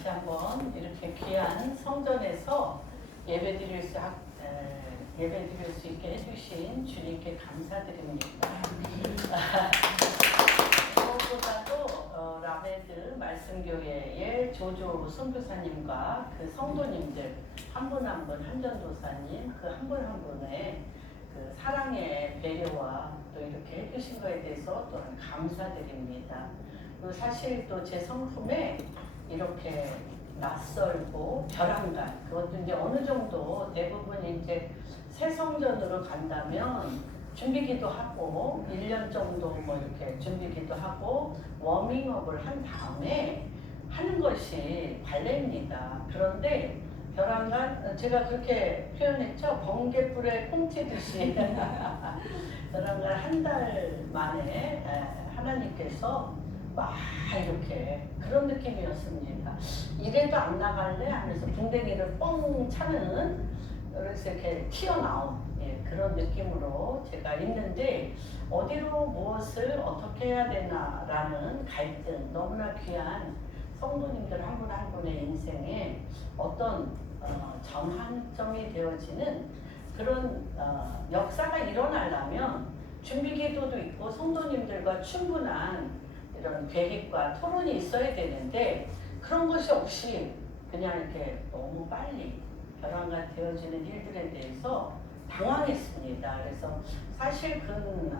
다시 한번 이렇게 귀한 성전에서 예배드릴 수 있게 해주신 주님께 감사드립니다. 무엇보다도 라베드 말씀교회의 조조 선교사님과 그 성도님들 한 분 한 분, 한전도사님 그 한 분 한 분의 그 사랑의 배려와 또 이렇게 해주신 것에 대해서 또한 감사드립니다. 그리고 사실 또 제 성품에 이렇게 낯설고 벼랑간, 그것도 이제 어느 정도 대부분 이제 새 성전으로 간다면 준비기도 하고 1년 정도 뭐 이렇게 준비기도 하고 워밍업을 한 다음에 하는 것이 관례입니다. 그런데 벼랑간, 제가 그렇게 표현했죠. 번개불에 꽁치듯이 벼랑간 한 달 만에 하나님께서 막 이렇게 그런 느낌이었습니다. 이래도 안 나갈래 하면서 붕댕이를 뻥 차는, 그래서 이렇게 튀어나온 그런 느낌으로 제가 있는데 어디로 무엇을 어떻게 해야 되나라는 갈등, 너무나 귀한 성도님들 한 분 한 분의 인생에 어떤 전환점이 되어지는 그런 역사가 일어나려면 준비기도도 있고 성도님들과 충분한 이런 계획과 토론이 있어야 되는데 그런 것이 없이 그냥 이렇게 너무 빨리 벼랑간 되어지는 일들에 대해서 당황했습니다. 그래서 사실 그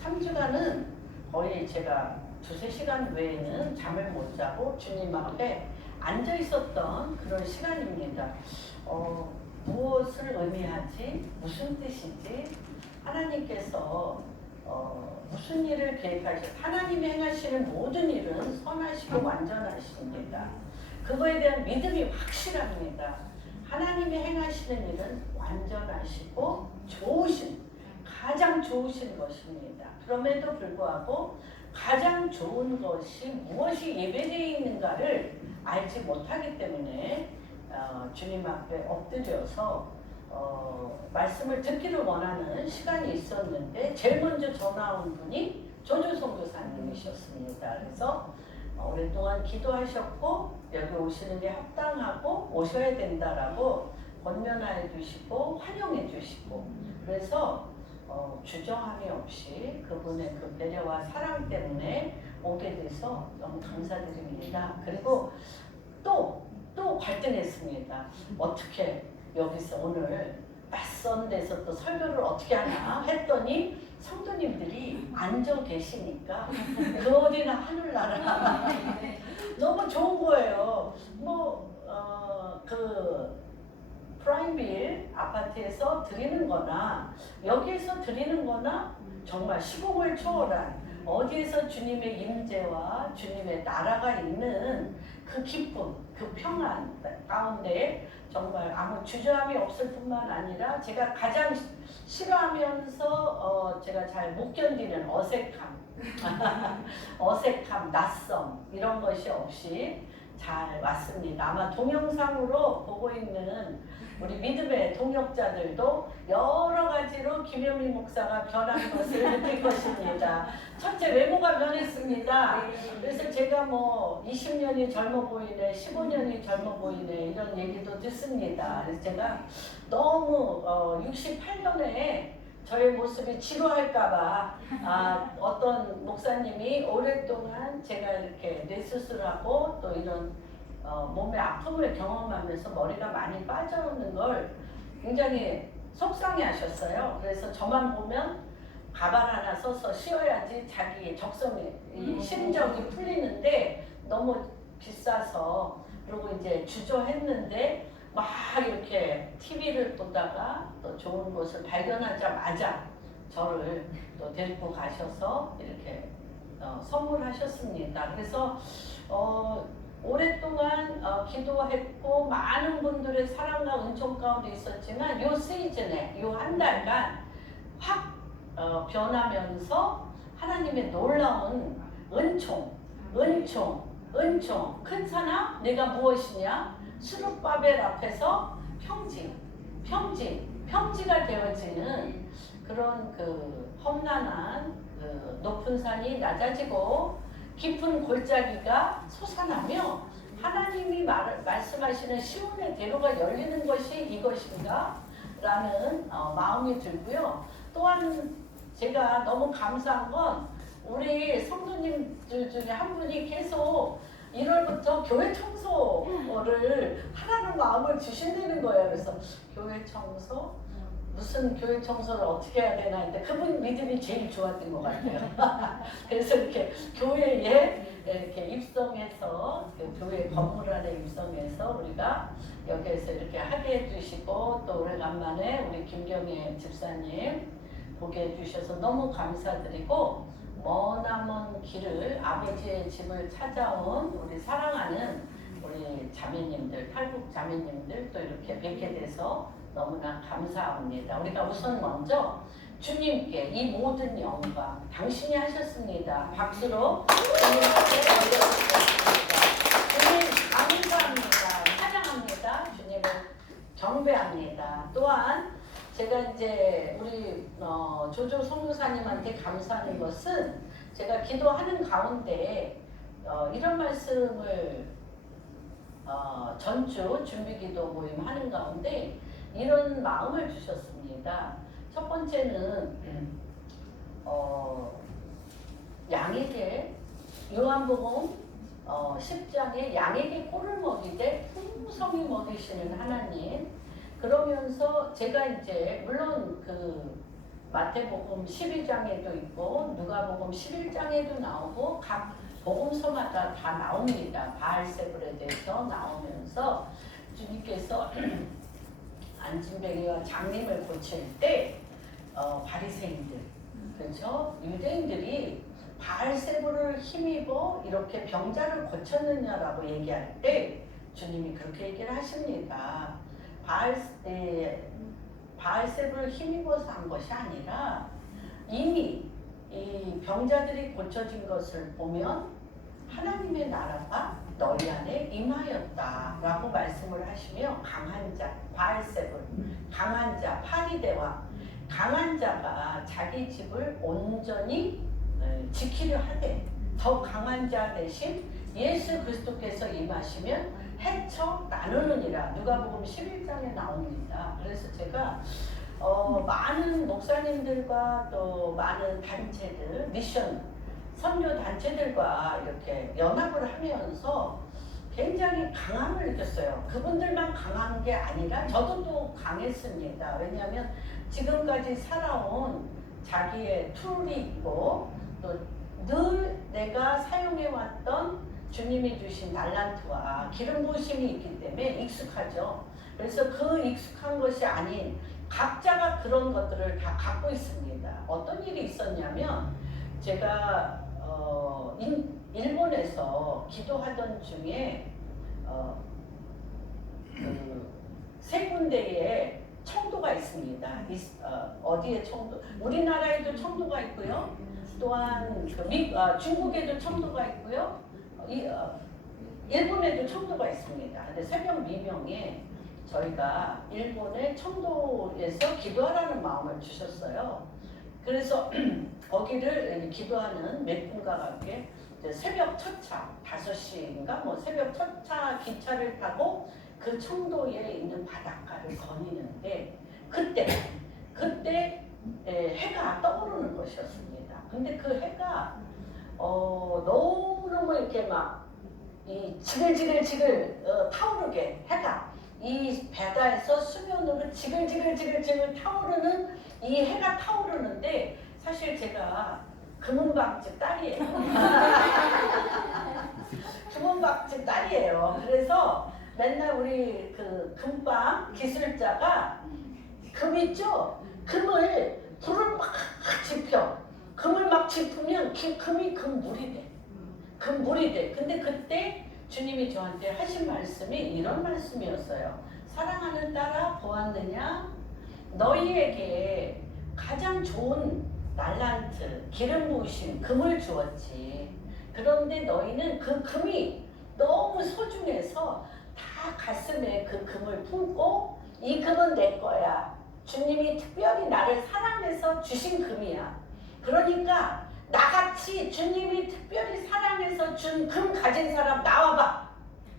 3주간은 거의 제가 2~3시간 외에는 잠을 못 자고 주님 앞에 앉아 있었던 그런 시간입니다. 무엇을 의미하지? 무슨 뜻이지? 하나님께서 무슨 일을 계획하시고 하나님이 행하시는 모든 일은 선하시고 완전하십니다. 그거에 대한 믿음이 확실합니다. 하나님이 행하시는 일은 완전하시고 가장 좋으신 것입니다. 그럼에도 불구하고 가장 좋은 것이 무엇이 예배되어 있는가를 알지 못하기 때문에 주님 앞에 엎드려서 말씀을 듣기를 원하는 시간이 있었는데 제일 먼저 전화 온 분이 조조 선교사님이셨습니다. 그래서 오랫동안 기도하셨고 여기 오시는 게 합당하고 오셔야 된다라고 권면해 주시고 환영해 주시고, 그래서 주저함이 없이 그분의 그 배려와 사랑 때문에 오게 돼서 너무 감사드립니다. 그리고 또 갈등했습니다. 어떻게 여기서 오늘 낯선 데서 또 설교를 어떻게 하나 했더니 성도님들이 앉아 계시니까 그 어디나 하늘나라 너무 좋은 거예요. 그 프라임빌 아파트에서 드리는 거나 여기에서 드리는 거나 정말 시공을 초월한 어디에서 주님의 임재와 주님의 나라가 있는 그 기쁨, 그 평안 가운데 정말 아무 주저함이 없을 뿐만 아니라 제가 가장 싫어하면서 제가 잘 못 견디는 어색함, 낯섦 이런 것이 없이 잘 왔습니다. 아마 동영상으로 보고 있는 우리 믿음의 동역자들도 여러 가지로 김현미 목사가 변한 것을 느낄 것입니다. 첫째, 외모가 변했습니다. 그래서 제가 20년이 젊어 보이네, 15년이 젊어 보이네 이런 얘기도 듣습니다. 그래서 제가 너무 68년에 저의 모습이 지루할까봐 어떤 목사님이 오랫동안 제가 이렇게 뇌수술하고 또 이런 몸의 아픔을 경험하면서 머리가 많이 빠져오는 걸 굉장히 속상해 하셨어요. 그래서 저만 보면 가발 하나 써서 쉬어야지 자기 적성이 심정이 풀리는데 너무 비싸서, 그리고 이제 주저했는데 막 이렇게 TV를 보다가 또 좋은 곳을 발견하자마자 저를 또 데리고 가셔서 이렇게 선물하셨습니다. 그래서 오랫동안 기도했고 많은 분들의 사랑과 은총 가운데 있었지만 요 시즌에 요 한 달간 확 변하면서 하나님의 놀라운 은총, 큰 사나 내가 무엇이냐, 수룹바벨 앞에서 평지가 되어지는 그런 그 험난한 그 높은 산이 낮아지고 깊은 골짜기가 솟아나며 하나님이 말씀하시는 시온의 대로가 열리는 것이 이것인가? 라는 마음이 들고요. 또한 제가 너무 감사한 건 우리 성도님들 중에 한 분이 계속 1월부터 교회 청소를 하라는 마음을 주신다는 거예요. 그래서 교회 청소? 무슨 교회 청소를 어떻게 해야 되나 했는데 그분 믿음이 제일 좋았던 것 같아요. 그래서 이렇게 교회에 이렇게 입성해서 교회 건물 안에 입성해서 우리가 여기에서 이렇게 하게 해주시고 또 오래간만에 우리 김경애 집사님 보게 해주셔서 너무 감사드리고 머나먼 길을 아버지의 집을 찾아온 우리 사랑하는 우리 자매님들 탈북 자매님들 또 이렇게 뵙게 돼서 너무나 감사합니다. 우리가 우선 먼저 주님께 이 모든 영광 당신이 하셨습니다. 박수로 주님께 올려드리겠습니다. 주님 감사합니다. 찬양합니다. 주님을 경배합니다. 또한 제가 이제 우리 조조 선교사님한테 감사하는 것은 제가 기도하는 가운데 이런 말씀을 전주 준비기도 모임 하는 가운데 이런 마음을 주셨습니다. 첫 번째는 양에게 요한복음 10장에 양에게 꼴을 먹이되 풍성히 먹이시는 하나님. 그러면서 제가 이제 물론 그 마태복음 12장에도 있고 누가복음 11장에도 나오고 각 복음서마다 다 나옵니다. 바알세불에 대해서 나오면서 주님께서 안진뱅이와 장님을 고칠 때 바리새인들, 그렇죠? 유대인들이 바알세불을 힘입어 이렇게 병자를 고쳤느냐라고 얘기할 때 주님이 그렇게 얘기를 하십니다. 바알세불을 힘입어서 한 것이 아니라 이미 이 병자들이 고쳐진 것을 보면 하나님의 나라가 너희 안에 임하였다라고 말씀을 하시며 강한 자, 바알세불, 강한 자, 파리대왕, 강한 자가 자기 집을 온전히 지키려 하되 더 강한 자 대신 예수 그리스도께서 임하시면 해쳐 나누느니라. 누가복음 11장에 나옵니다. 그래서 제가 많은 목사님들과 또 많은 단체들, 미션, 선교 단체들과 이렇게 연합을 하면서 굉장히 강함을 느꼈어요. 그분들만 강한 게 아니라 저도 또 강했습니다. 왜냐하면 지금까지 살아온 자기의 툴이 있고 또 늘 내가 사용해왔던 주님이 주신 달란트와 기름 부으심이 있기 때문에 익숙하죠. 그래서 그 익숙한 것이 아닌 각자가 그런 것들을 다 갖고 있습니다. 어떤 일이 있었냐면 제가 일본에서 기도하던 중에 세 군데에 청도가 있습니다. 어디에 청도? 우리나라에도 청도가 있고요. 또한 중국에도 청도가 있고요. 일본에도 청도가 있습니다. 근데 새벽 미명에 저희가 일본의 청도에서 기도하라는 마음을 주셨어요. 그래서 거기를 기도하는 몇 분과 함께 새벽 첫차 5시인가 뭐 새벽 첫차 기차를 타고 그 청도에 있는 바닷가를 거니는데 그때 해가 떠오르는 것이었습니다. 근데 그 해가 너무너무 이렇게 막 이 지글지글 타오르게 해가 이 바다에서 수면으로 지글지글 타오르는 이 해가 타오르는데 사실 제가 금은박집 딸이에요. 금은박집 딸이에요. 그래서 맨날 우리 그 금방 기술자가 금 있죠? 금을 불을 막 지펴. 금을 막 짚으면 금이 금물이 돼. 금물이 돼. 근데 그때 주님이 저한테 하신 말씀이 이런 말씀이었어요. 사랑하는 딸아 보았느냐? 너희에게 가장 좋은 달란트, 기름 부으신 금을 주었지. 그런데 너희는 그 금이 너무 소중해서 다 가슴에 그 금을 품고 이 금은 내 거야. 주님이 특별히 나를 사랑해서 주신 금이야. 그러니까 나같이 주님이 특별히 사랑해서 준 금 가진 사람 나와봐.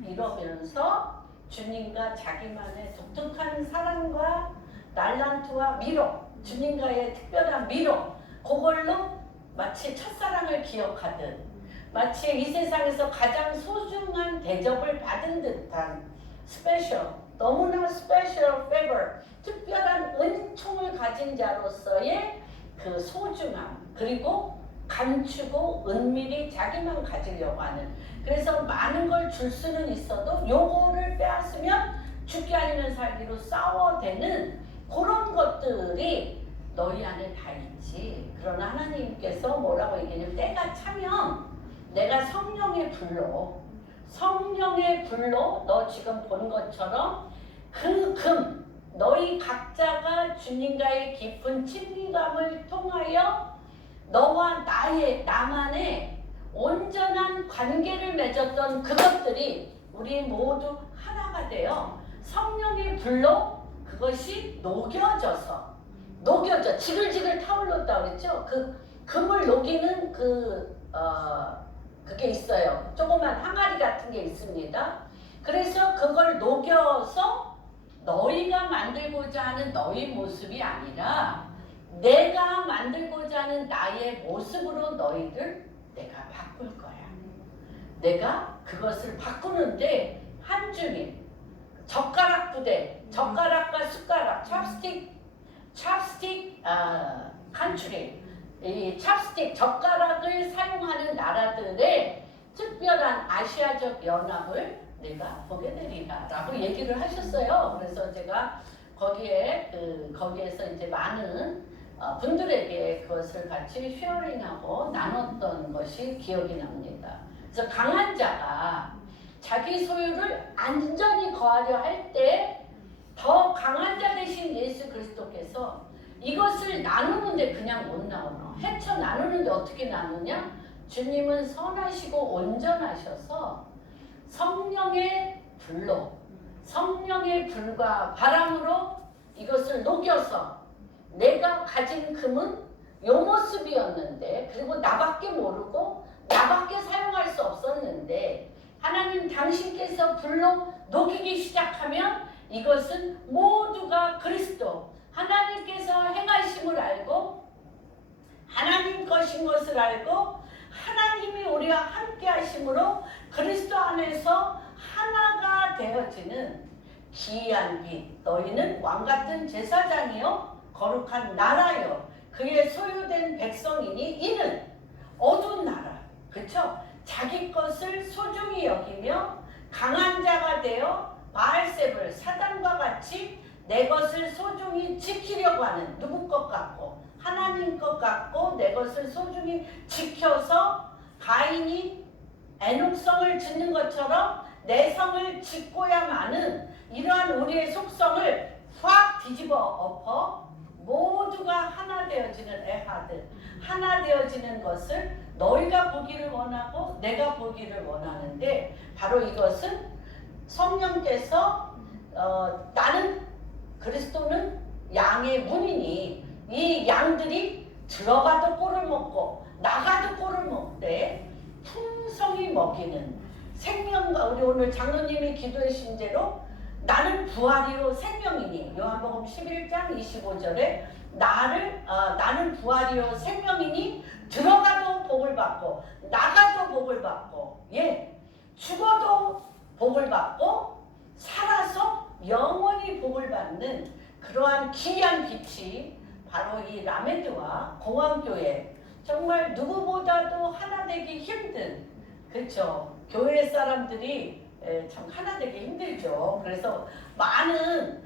이러면서 주님과 자기만의 독특한 사랑과 날란트와 미로, 주님과의 특별한 미로, 그걸로 마치 첫사랑을 기억하듯, 마치 이 세상에서 가장 소중한 대접을 받은 듯한 스페셜, 너무나 스페셜 페이버, 특별한 은총을 가진 자로서의 그 소중함, 그리고 감추고 은밀히 자기만 가지려고 하는, 그래서 많은 걸 줄 수는 있어도 요거를 빼앗으면 죽기 아니면 살기로 싸워대는 그런 것들이 너희 안에 다 있지. 그러나 하나님께서 뭐라고 얘기하냐면 때가 차면 내가 성령의 불로 너 지금 본 것처럼 그 금, 너희 각자가 주님과의 깊은 친밀감을 통하여 너와 나만의 온전한 관계를 맺었던 그것들이 우리 모두 하나가 되어 성령의 불로 그것이 녹여져 지글지글 타올랐다 그랬죠. 그 금을 녹이는 그게 있어요. 조그만 항아리 같은 게 있습니다. 그래서 그걸 녹여서 너희가 만들고자 하는 너희 모습이 아니라 내가 만들고자 하는 나의 모습으로 너희들 내가 바꿀 거야. 내가 그것을 바꾸는데 한 줄이 젓가락 부대, 젓가락과 숟가락, 찹스틱 컨트리, 이 찹스틱 젓가락을 사용하는 나라들의 특별한 아시아적 연합을 내가 보게 되리라 라고 얘기를 하셨어요. 그래서 제가 거기에서 이제 많은 분들에게 그것을 같이 쉐어링하고 나눴던 것이 기억이 납니다. 그래서 강한 자가 자기 소유를 안전히 거하려 할 때 더 강한 자 되신 예수 그리스도께서 이것을 나누는데 그냥 못 나누어. 헤쳐 나누는데 어떻게 나누냐? 주님은 선하시고 온전하셔서 성령의 불과 바람으로 이것을 녹여서 내가 가진 금은 요 모습이었는데, 그리고 나밖에 모르고 나밖에 사용할 수 없었는데 하나님 당신께서 불로 녹이기 시작하면 이것은 모두가 그리스도 하나님께서 행하심을 알고 하나님 것인 것을 알고 하나님이 우리와 함께 하심으로 그리스도 안에서 하나가 되어지는 기이한 빛. 너희는 왕같은 제사장이요 거룩한 나라요 그의 소유된 백성이니 이는 어두운 나라. 그쵸? 자기 것을 소중히 여기며 강한 자가 되어 바알세불 사단과 같이 내 것을 소중히 지키려고 하는, 누구 것 같고 하나님 것 같고 내 것을 소중히 지켜서 가인이 애녹성을 짓는 것처럼 내 성을 짓고야만은 이러한 우리의 속성을 확 뒤집어 엎어 모두가 하나 되어지는 에하드, 하나 되어지는 것을 너희가 보기를 원하고 내가 보기를 원하는데, 바로 이것은 성령께서 나는 그리스도는 양의 문이니 이 양들이 들어가도 꼴을 먹고 나가도 꼴을 먹되 풍성히 먹이는 생명과, 우리 오늘 장로님이 기도해 주신 대로 나는 부활이요 생명이니, 요한복음 11장 25절에 나는 부활이요 생명이니 들어가도 복을 받고 나가도 복을 받고 죽어도 복을 받고 살아서 영원히 복을 받는 그러한 귀한 빛이 바로 이 라메드와 공항교회, 정말 누구보다도 하나 되기 힘든, 그렇죠? 교회 사람들이 참 하나 되기 힘들죠. 그래서 많은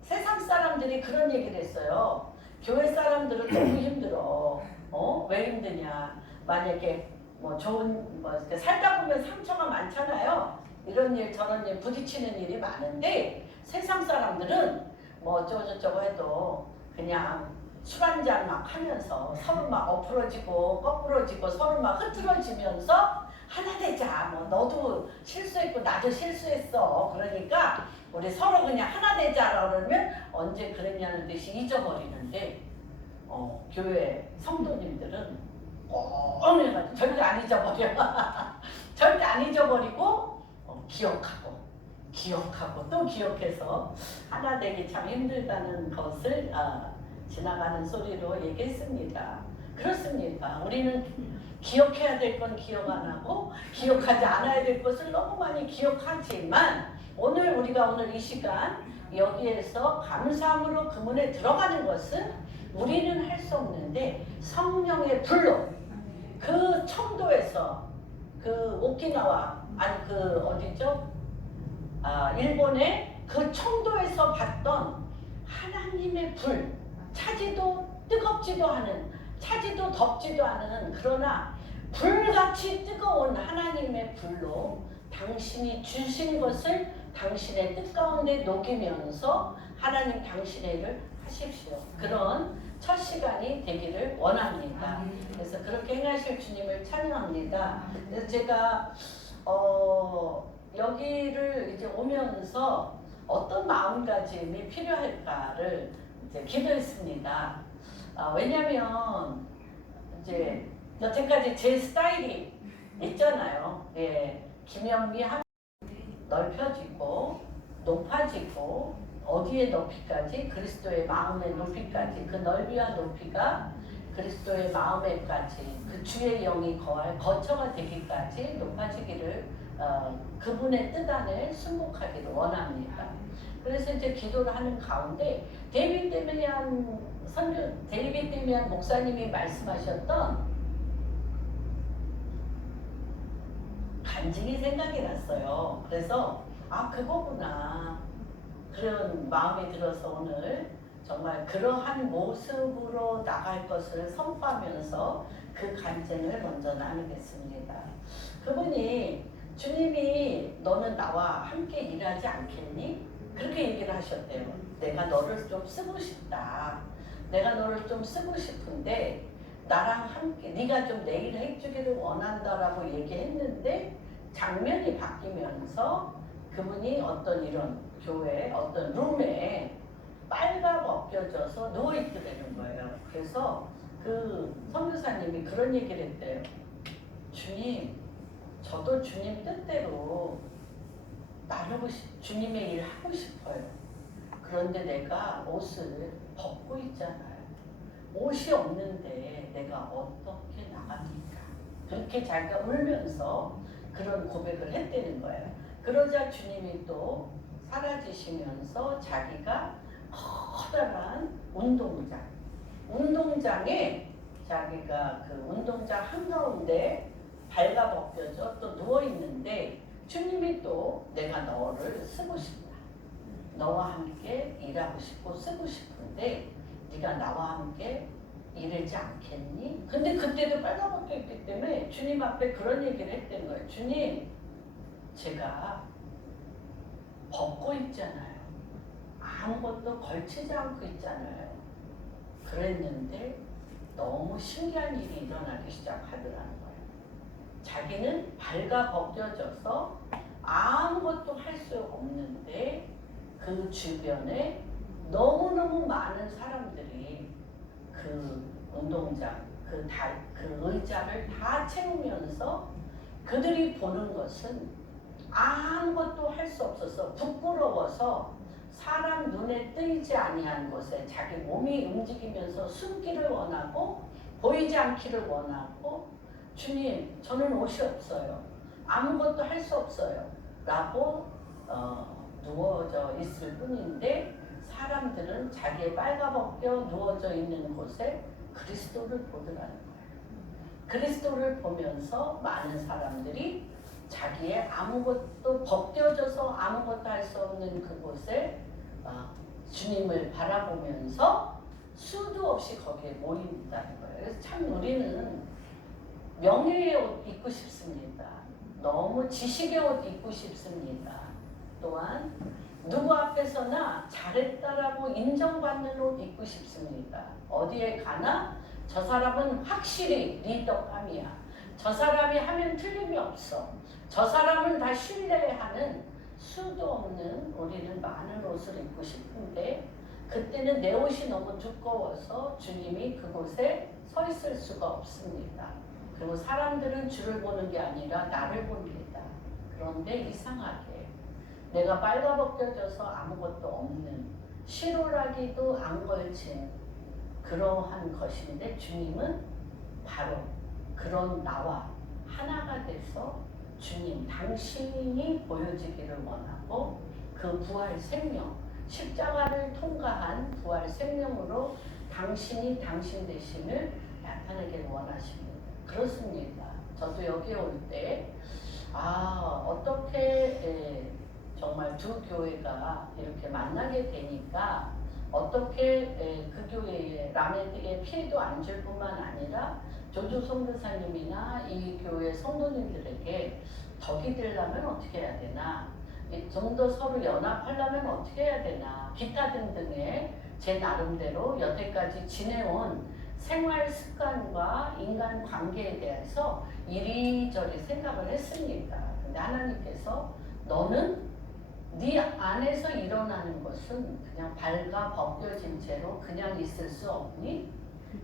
세상 사람들이 그런 얘기를 했어요. 교회 사람들은 너무 힘들어. 왜 힘드냐? 만약에 이렇게 살다 보면 상처가 많잖아요. 이런 일 저런 일 부딪히는 일이 많은데 세상 사람들은 어쩌고저쩌고 해도 그냥 술 한잔 막 하면서 서로 막 엎으러지고 거꾸러지고 서로 막 흐트러지면서 하나 되자. 너도 실수했고 나도 실수했어. 그러니까 우리 서로 그냥 하나 되자 그러면 언제 그랬냐는 듯이 잊어버리는데 교회 성도님들은 꽁해가지고 절대 안 잊어버려. 절대 안 잊어버리고 기억하고 또 기억해서 하나 되기 참 힘들다는 것을 지나가는 소리로 얘기했습니다. 그렇습니다. 우리는 기억해야 될 건 기억 안 하고 기억하지 않아야 될 것을 너무 많이 기억하지만 오늘 이 시간 여기에서 감사함으로 그 문에 들어가는 것은 우리는 할 수 없는데 성령의 불로 그 청도에서 그 오키나와 아니 그 어디죠? 일본의 그 청도에서 봤던 하나님의 불, 차지도 뜨겁지도 않은, 차지도 덥지도 않은, 그러나 불같이 뜨거운 하나님의 불로 당신이 주신 것을 당신의 뜻 가운데 녹이면서 하나님 당신의 일을 하십시오. 그런 첫 시간이 되기를 원합니다. 그래서 그렇게 행하실 주님을 찬양합니다. 그래서 제가 여기를 이제 오면서 어떤 마음가짐이 필요할까를 이제 기도했습니다. 왜냐면 이제 여태까지 제 스타일이 있잖아요. 예, 김영미 한 넓혀지고 높아지고 어디의 높이까지? 그리스도의 마음의 높이까지. 그 넓이와 높이가 그리스도의 마음에까지 그 주의 영이 거처가 되기까지 높아지기를 그분의 뜻 안에 순복하기를 원합니다. 그래서 이제 기도를 하는 가운데 데이빗 데미안 목사님이 말씀하셨던 간증이 생각이 났어요. 그래서 그거구나. 그런 마음이 들어서 오늘 정말 그러한 모습으로 나갈 것을 선포하면서 그 간증을 먼저 나누겠습니다. 그분이 주님이 너는 나와 함께 일하지 않겠니? 그렇게 얘기를 하셨대요. 내가 너를 좀 쓰고 싶다. 내가 너를 좀 쓰고 싶은데 나랑 함께 네가 좀 내 일을 해주기를 원한다라고 얘기했는데 장면이 바뀌면서 그분이 어떤 이런 교회 어떤 룸에 빨가벗겨져서 누워있게 되는 거예요. 그래서 그 선교사님이 그런 얘기를 했대요. 주님, 저도 주님 뜻대로 주님의 일을 하고 싶어요. 그런데 내가 옷을 벗고 있잖아요. 옷이 없는데 내가 어떻게 나갑니까? 그렇게 자기가 울면서 그런 고백을 했다는 거예요. 그러자 주님이 또 사라지시면서 자기가 커다란 운동장에 자기가 그 운동장 한가운데 발가벗겨져 또 누워있는데 주님이 또 내가 너를 쓰고 싶다. 너와 함께 일하고 싶고 쓰고 싶은데 네가 나와 함께 일하지 않겠니? 근데 그때도 빨가벗겨 있기 때문에 주님 앞에 그런 얘기를 했던 거예요. 주님, 제가 벗고 있잖아요. 아무것도 걸치지 않고 있잖아요. 그랬는데 너무 신기한 일이 일어나기 시작하더라는 거예요. 자기는 발가벗겨져서 아무것도 할 수 없는데 그 주변에 너무너무 많은 사람들이 그 운동장, 그 의자를 다 채우면서 그들이 보는 것은 아무것도 할 수 없어서 부끄러워서 사람 눈에 띄지 아니한 곳에 자기 몸이 움직이면서 숨기를 원하고 보이지 않기를 원하고 주님, 저는 옷이 없어요. 아무것도 할 수 없어요. 라고 누워져 있을 뿐인데 사람들은 자기의 빨가벗겨 누워져 있는 곳에 그리스도를 보더라는 거예요. 그리스도를 보면서 많은 사람들이 자기의 아무것도 벗겨져서 아무것도 할 수 없는 그곳에 주님을 바라보면서 수도 없이 거기에 모인다는 거예요. 그래서 참 우리는 명예의 옷 입고 싶습니다. 너무 지식의 옷 입고 싶습니다. 또한 누구 앞에서나 잘했다라고 인정받는 옷 입고 싶습니다. 어디에 가나 저 사람은 확실히 리더감이야. 저 사람이 하면 틀림이 없어. 저 사람은 다 신뢰하는 수도 없는 우리는 많은 옷을 입고 싶은데 그때는 내 옷이 너무 두꺼워서 주님이 그곳에 서 있을 수가 없습니다. 그리고 사람들은 주를 보는 게 아니라 나를 봅니다. 그런데 이상하게 내가 빨가벗겨져서 아무것도 없는 실오라기도 안 걸친 그러한 것인데 주님은 바로 그런 나와 하나가 돼서 주님 당신이 보여지기를 원하고 그 부활 생명 십자가를 통과한 부활 생명으로 당신이 당신 되심을 나타내기를 원하십니다. 그렇습니다. 저도 여기에 올 때 어떻게 정말 두 교회가 이렇게 만나게 되니까 어떻게 그 교회에 라메드에 피해도 안 줄 뿐만 아니라 조조 선교사님이나 이 교회 성도님들에게 덕이 되려면 어떻게 해야 되나, 좀 더 서로 연합하려면 어떻게 해야 되나, 기타 등등의 제 나름대로 여태까지 지내온 생활 습관과 인간 관계에 대해서 이리저리 생각을 했습니다. 근데 하나님께서 너는 네 안에서 일어나는 것은 그냥 발가 벗겨진 채로 그냥 있을 수 없니?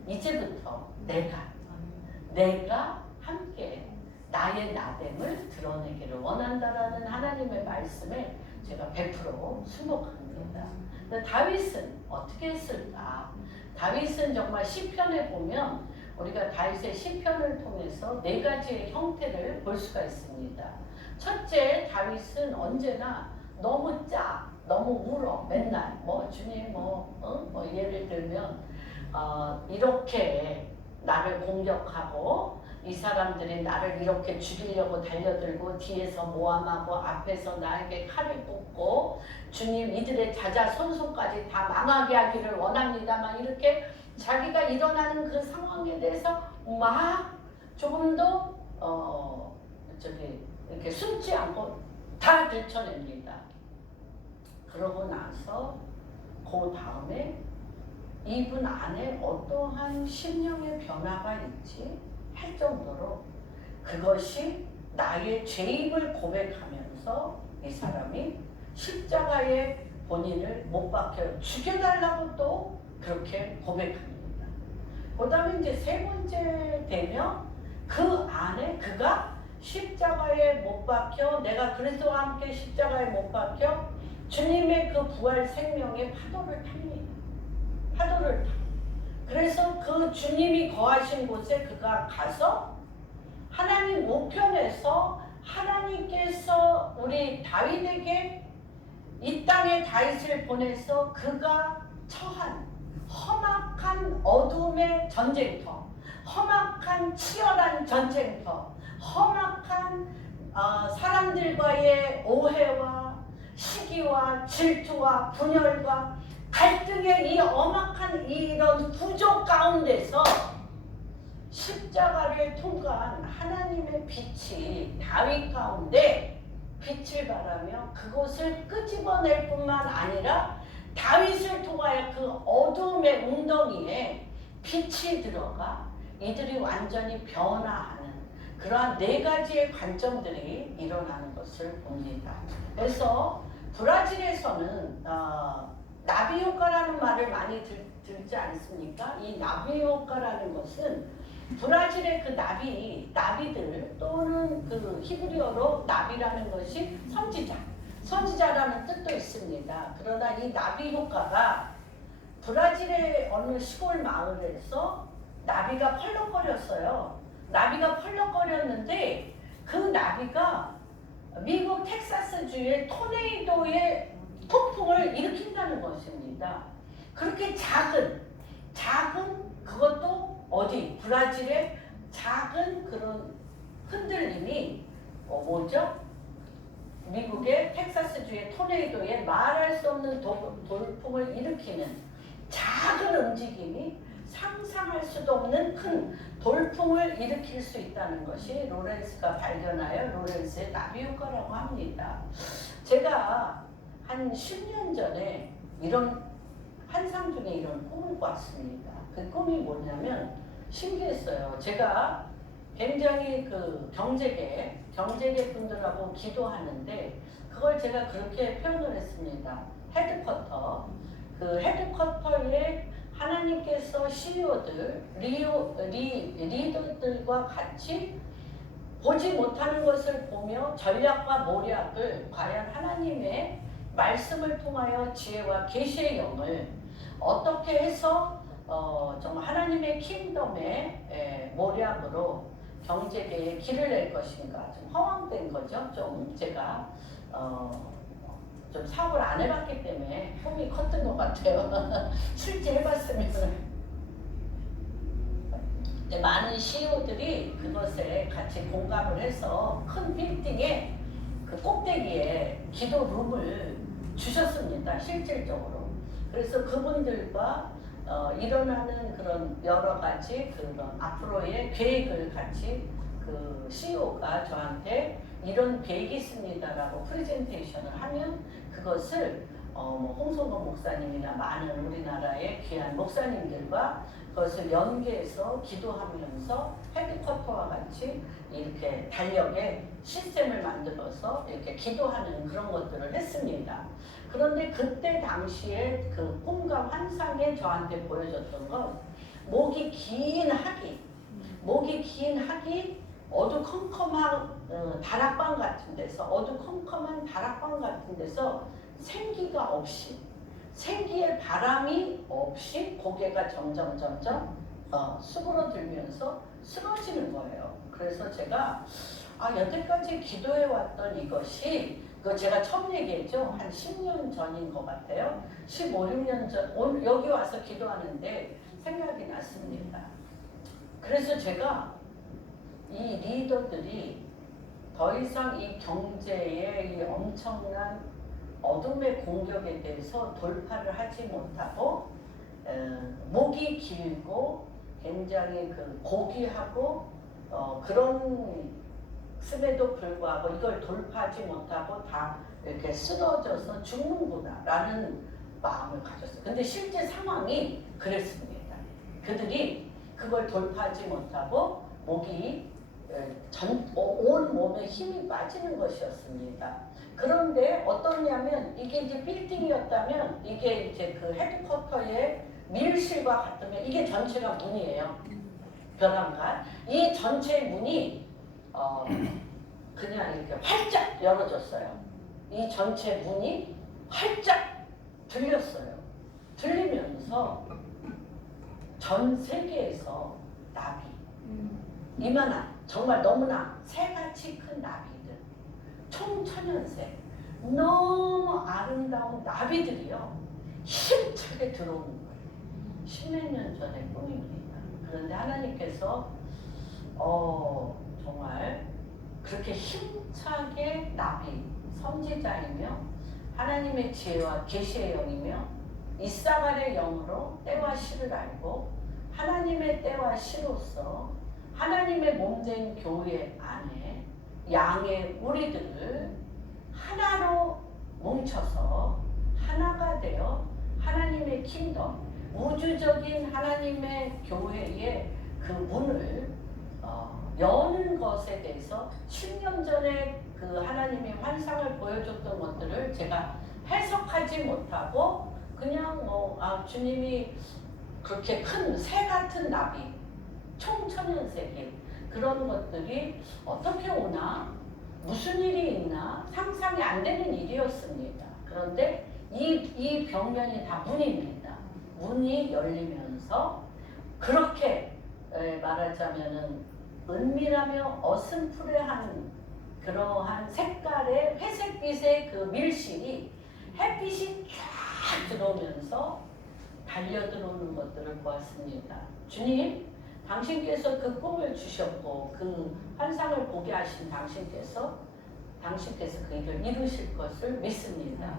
이제부터 내가 함께 나의 나됨을 드러내기를 원한다라는 하나님의 말씀에 제가 100% 순복합니다. 근데 다윗은 어떻게 했을까? 다윗은 정말 시편에 보면 우리가 다윗의 시편을 통해서 4가지의 형태를 볼 수가 있습니다. 첫째, 다윗은 언제나 너무 너무 울어. 맨날 주님 예를 들면 이렇게 나를 공격하고 이 사람들이 나를 이렇게 죽이려고 달려들고 뒤에서 모함하고 앞에서 나에게 칼을 꽂고 주님 이들의 자자손손까지 다 망하게 하기를 원합니다만 이렇게 자기가 일어나는 그 상황에 대해서 막 조금도 이렇게 숨지 않고 다 들춰냅니다. 그러고 나서 그 다음에 이분 안에 어떠한 심령의 변화가 있지 할 정도로 그것이 나의 죄임을 고백하면서 이 사람이 십자가에 본인을 못 박혀 죽여달라고 또 그렇게 고백합니다. 그 다음에 이제 3번째 되면 그 안에 그가 십자가에 못 박혀 내가 그리스도와 함께 십자가에 못 박혀 주님의 그 부활 생명의 파도를 탑니다. 파도를 타. 그래서 그 주님이 거하신 곳에 그가 가서 하나님 우편에서 하나님께서 우리 다윗에게 이 땅에 다윗을 보내서 그가 처한 험악한 어둠의 전쟁터, 험악한 치열한 전쟁터, 험악한 사람들과의 오해와 시기와 질투와 분열과 갈등의 이 엄악한 이런 구조 가운데서 십자가를 통과한 하나님의 빛이 다윗 가운데 빛을 발하며 그곳을 끄집어낼 뿐만 아니라 다윗을 통하여 그 어둠의 웅덩이에 빛이 들어가 이들이 완전히 변화하는 그러한 4가지의 관점들이 일어나는 것을 봅니다. 그래서 브라질에서는 나비 효과라는 말을 많이 들지 않습니까? 이 나비 효과라는 것은 브라질의 그 나비들 또는 그 히브리어로 나비라는 것이 선지자라는 뜻도 있습니다. 그러나 이 나비 효과가 브라질의 어느 시골 마을에서 나비가 펄럭거렸어요. 나비가 펄럭거렸는데 그 나비가 미국 텍사스주의 토네이도의 폭풍을 일으킨다는 것입니다. 그렇게 작은 그것도 어디 브라질의 작은 그런 흔들림이 미국의 텍사스주의 토네이도에 말할 수 없는 돌풍을 일으키는 작은 움직임이 상상할 수도 없는 큰 돌풍을 일으킬 수 있다는 것이 로렌스가 발견하여 로렌스의 나비 효과라고 합니다. 제가 한 10년 전에 이런 환상 중에 이런 꿈을 꿨습니다. 그 꿈이 뭐냐면 신기했어요. 제가 굉장히 그 경제계 분들하고 기도하는데 그걸 제가 그렇게 표현을 했습니다. 헤드쿼터. 그 헤드쿼터에 하나님께서 CEO들, 리더들과 같이 보지 못하는 것을 보며 전략과 모략을 과연 하나님의 말씀을 통하여 지혜와 계시의 영을 어떻게 해서 정말 하나님의 킹덤의 모략으로 경제계에 길을 낼 것인가. 좀 허황된 거죠. 좀 제가 좀 사업을 안 해봤기 때문에 꿈이 컸던 것 같아요. 실제 해봤으면 많은 CEO들이 그것에 같이 공감을 해서 큰 빌딩에 그 꼭대기에 기도룸을 주셨습니다. 실질적으로. 그래서 그분들과 일어나는 그런 여러 가지 그런 앞으로의 계획을 같이 그 CEO가 저한테 이런 계획이 있습니다라고 프레젠테이션을 하면 그것을 홍성건 목사님이나 많은 우리나라의 귀한 목사님들과 그것을 연계해서 기도하면서 헤드쿼터와 같이 이렇게 달력에 시스템을 만들어서 이렇게 기도하는 그런 것들을 했습니다. 그런데 그때 당시에 그 꿈과 환상에 저한테 보여줬던 건 목이 긴 학이 어두컴컴한 다락방 같은 데서 어두컴컴한 다락방 같은 데서 생기가 없이 생기의 바람이 없이 고개가 점점 수그러들면서 쓰러지는 거예요. 그래서 제가 여태까지 기도해왔던 이것이 그 제가 처음 얘기했죠. 한 10년 전인 것 같아요. 15, 16년 전 오늘 여기 와서 기도하는데 생각이 났습니다. 그래서 제가 이 리더들이 더 이상 이 경제의 이 엄청난 어둠의 공격에 대해서 돌파를 하지 못하고 목이 길고 굉장히 그 고귀하고 그런 씀에도 불구하고 이걸 돌파하지 못하고 다 이렇게 쓰러져서 죽는구나 라는 마음을 가졌어요. 근데 실제 상황이 그랬습니다. 그들이 그걸 돌파하지 못하고 목이 온 몸에 힘이 빠지는 것이었습니다. 그런데 어떠냐면 이게 이제 빌딩이었다면 이게 이제 그 헤드쿼터의 밀실과 같으면 이게 전체가 문이에요. 벼랑간. 이 전체의 문이 그냥 이렇게 활짝 열어졌어요. 이 전체 문이 활짝 들렸어요. 들리면서 전 세계에서 나비 이만한 정말 너무나 새같이 큰 나비들 총천연색 너무 아름다운 나비들이요 힘차게 들어오는 거예요. 10몇 년 전의 꿈입니다. 그런데 하나님께서 정말 그렇게 힘차게 나비 선지자이며 하나님의 지혜와 계시의 영이며 이사갈의 영으로 때와 시를 알고 하나님의 때와 시로서 하나님의 몸된 교회 안에 양의 우리들을 하나로 뭉쳐서 하나가 되어 하나님의 킹덤, 우주적인 하나님의 교회의 그 문을 여는 것에 대해서 10년 전에 그 하나님의 환상을 보여줬던 것들을 제가 해석하지 못하고 그냥 주님이 그렇게 큰 새 같은 나비 총천연색인 그런 것들이 어떻게 오나 무슨 일이 있나 상상이 안 되는 일이었습니다. 그런데 이 벽면이 다 문입니다. 문이 열리면서 그렇게 말하자면은 은밀하며 어슴푸레한 그러한 색깔의 회색빛의 그 밀실이 햇빛이 쫙 들어오면서 달려들어오는 것들을 보았습니다. 주님, 당신께서 그 꿈을 주셨고 그 환상을 보게 하신 당신께서 그 일을 이루실 것을 믿습니다.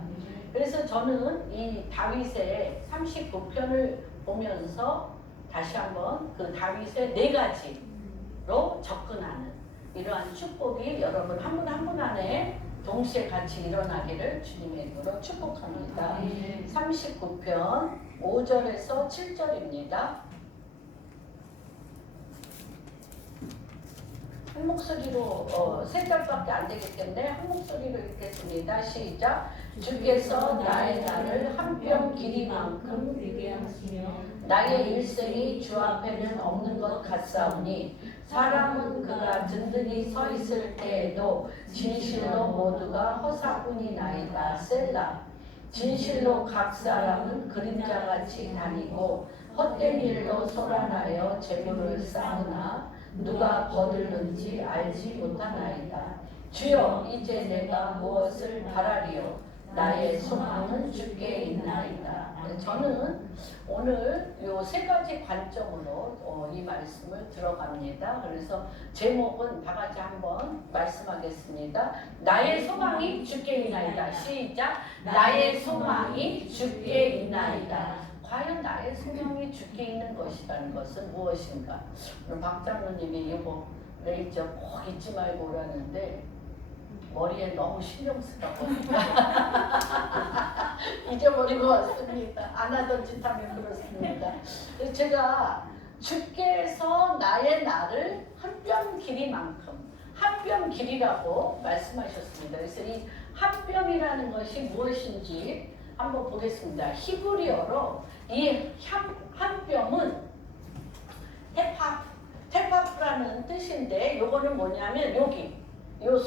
그래서 저는 이 다윗의 39편을 보면서 다시 한번 그 다윗의 4가지로 접근하는 이러한 축복이 여러분 한 분 한 분 안에 동시에 같이 일어나기를 주님의 이름으로 축복합니다. 39편 5절에서 7절입니다. 한 목소리로 세 절밖에 안 되기 때문에 한 목소리로 읽겠습니다. 시작. 주께서 나의 날을 한 뼘 길이만큼 되게 하시며 나의 일생이 주 앞에는 없는 것 같사오니 사람은 그가 든든히 서 있을 때에도 진실로 모두가 허사뿐이나이다. 셀라. 진실로 각 사람은 그림자같이 다니고 헛된 일로 소란하여 재물을 쌓으나 누가 거들는지 알지 못하나이다. 주여 이제 내가 무엇을 바라리요 나의 소망은 주께 있나이다. 저는 오늘 요 세 가지 관점으로 이 말씀을 들어갑니다. 그래서 제목은 다 같이 한번 말씀하겠습니다. 나의 소망이 주께 있나이다. 시작. 나의 소망이 주께 있나이다. 과연 나의 소망이 주께 있는 것이라는 것은 무엇인가? 오늘 박 장로님이 이거 레이저 꼭 잊지 말고 오라는데 머리에 너무 신경 쓰다고 잊어버리고 왔습니다. 안 하던 짓 하면 그렇습니다. 그래서 제가 주께서 나의 날을 한 뼘 길이만큼 한 뼘 길이라고 말씀하셨습니다. 그래서 이 한 뼘이라는 것이 무엇인지 한번 보겠습니다. 히브리어로 이 한 뼘은 테파프라는 뜻인데 요거는 뭐냐면 여기 요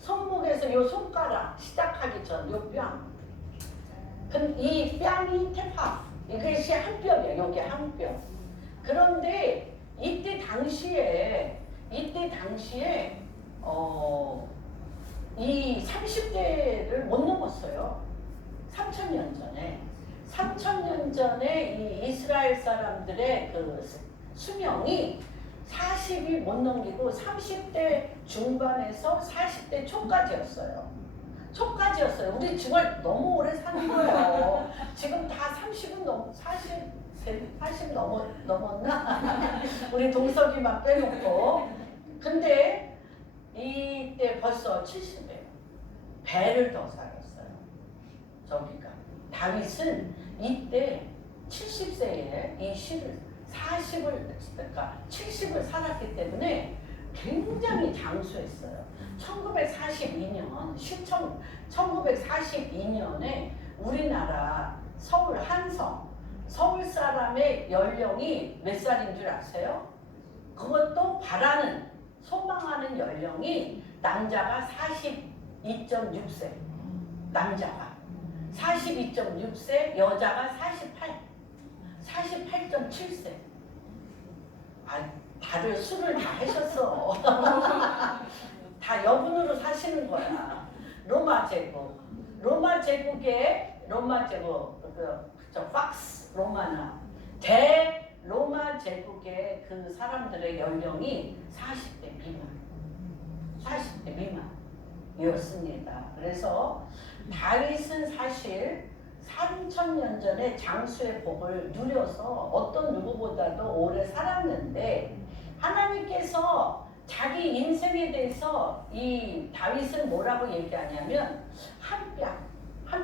손목에서 요 손가락 시작하기 전 요 뺨. 이 뺨이 테파. 이것이 한 뼘이에요. 여기 한 뼘. 그런데 이때 당시에 이 30대를 못 넘었어요. 3,000년 전에 이 이스라엘 사람들의 그 수명이 40이 못 넘기고 30대 중반에서 40대 초까지였어요. 우리 정말 너무 오래 사는 거예요. 지금 다 30은 넘 40 넘었나? 우리 동석이만 빼놓고. 근데 이때 벌써 70이에요. 배를 더 살았어요. 저기가 다윗은 이때 70세에 이 시를 70을 살았기 때문에 굉장히 장수했어요. 1942년에 우리나라 서울 한성 서울 사람의 연령이 몇 살인 줄 아세요? 그것도 소망하는 연령이 남자가 42.6세, 남자가 42.6세, 여자가 48.7세. 다들 술을 다 하셨어. 다 여분으로 사시는 거야. 로마 제국, 팍스 로마나 대로마 제국의 그 사람들의 연령이 40대 미만이었습니다. 그래서 다윗은 사실 3,000년 전에 장수의 복을 누려서 어떤 누구보다도 오래 살았는데 하나님께서 자기 인생에 대해서 이 다윗은 뭐라고 얘기하냐면 한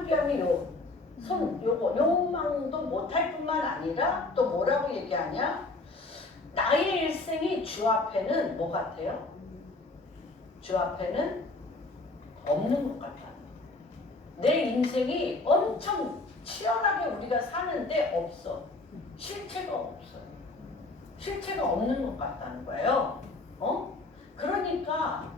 뼘이 요거 욕망도 못할 뿐만 아니라 또 뭐라고 얘기하냐? 나의 일생이 주 앞에는 뭐 같아요? 주 앞에는 없는 것 같아요. 내 인생이 엄청 치열하게 우리가 사는데 없어. 실체가 없어요. 실체가 없는 것 같다는 거예요. 그러니까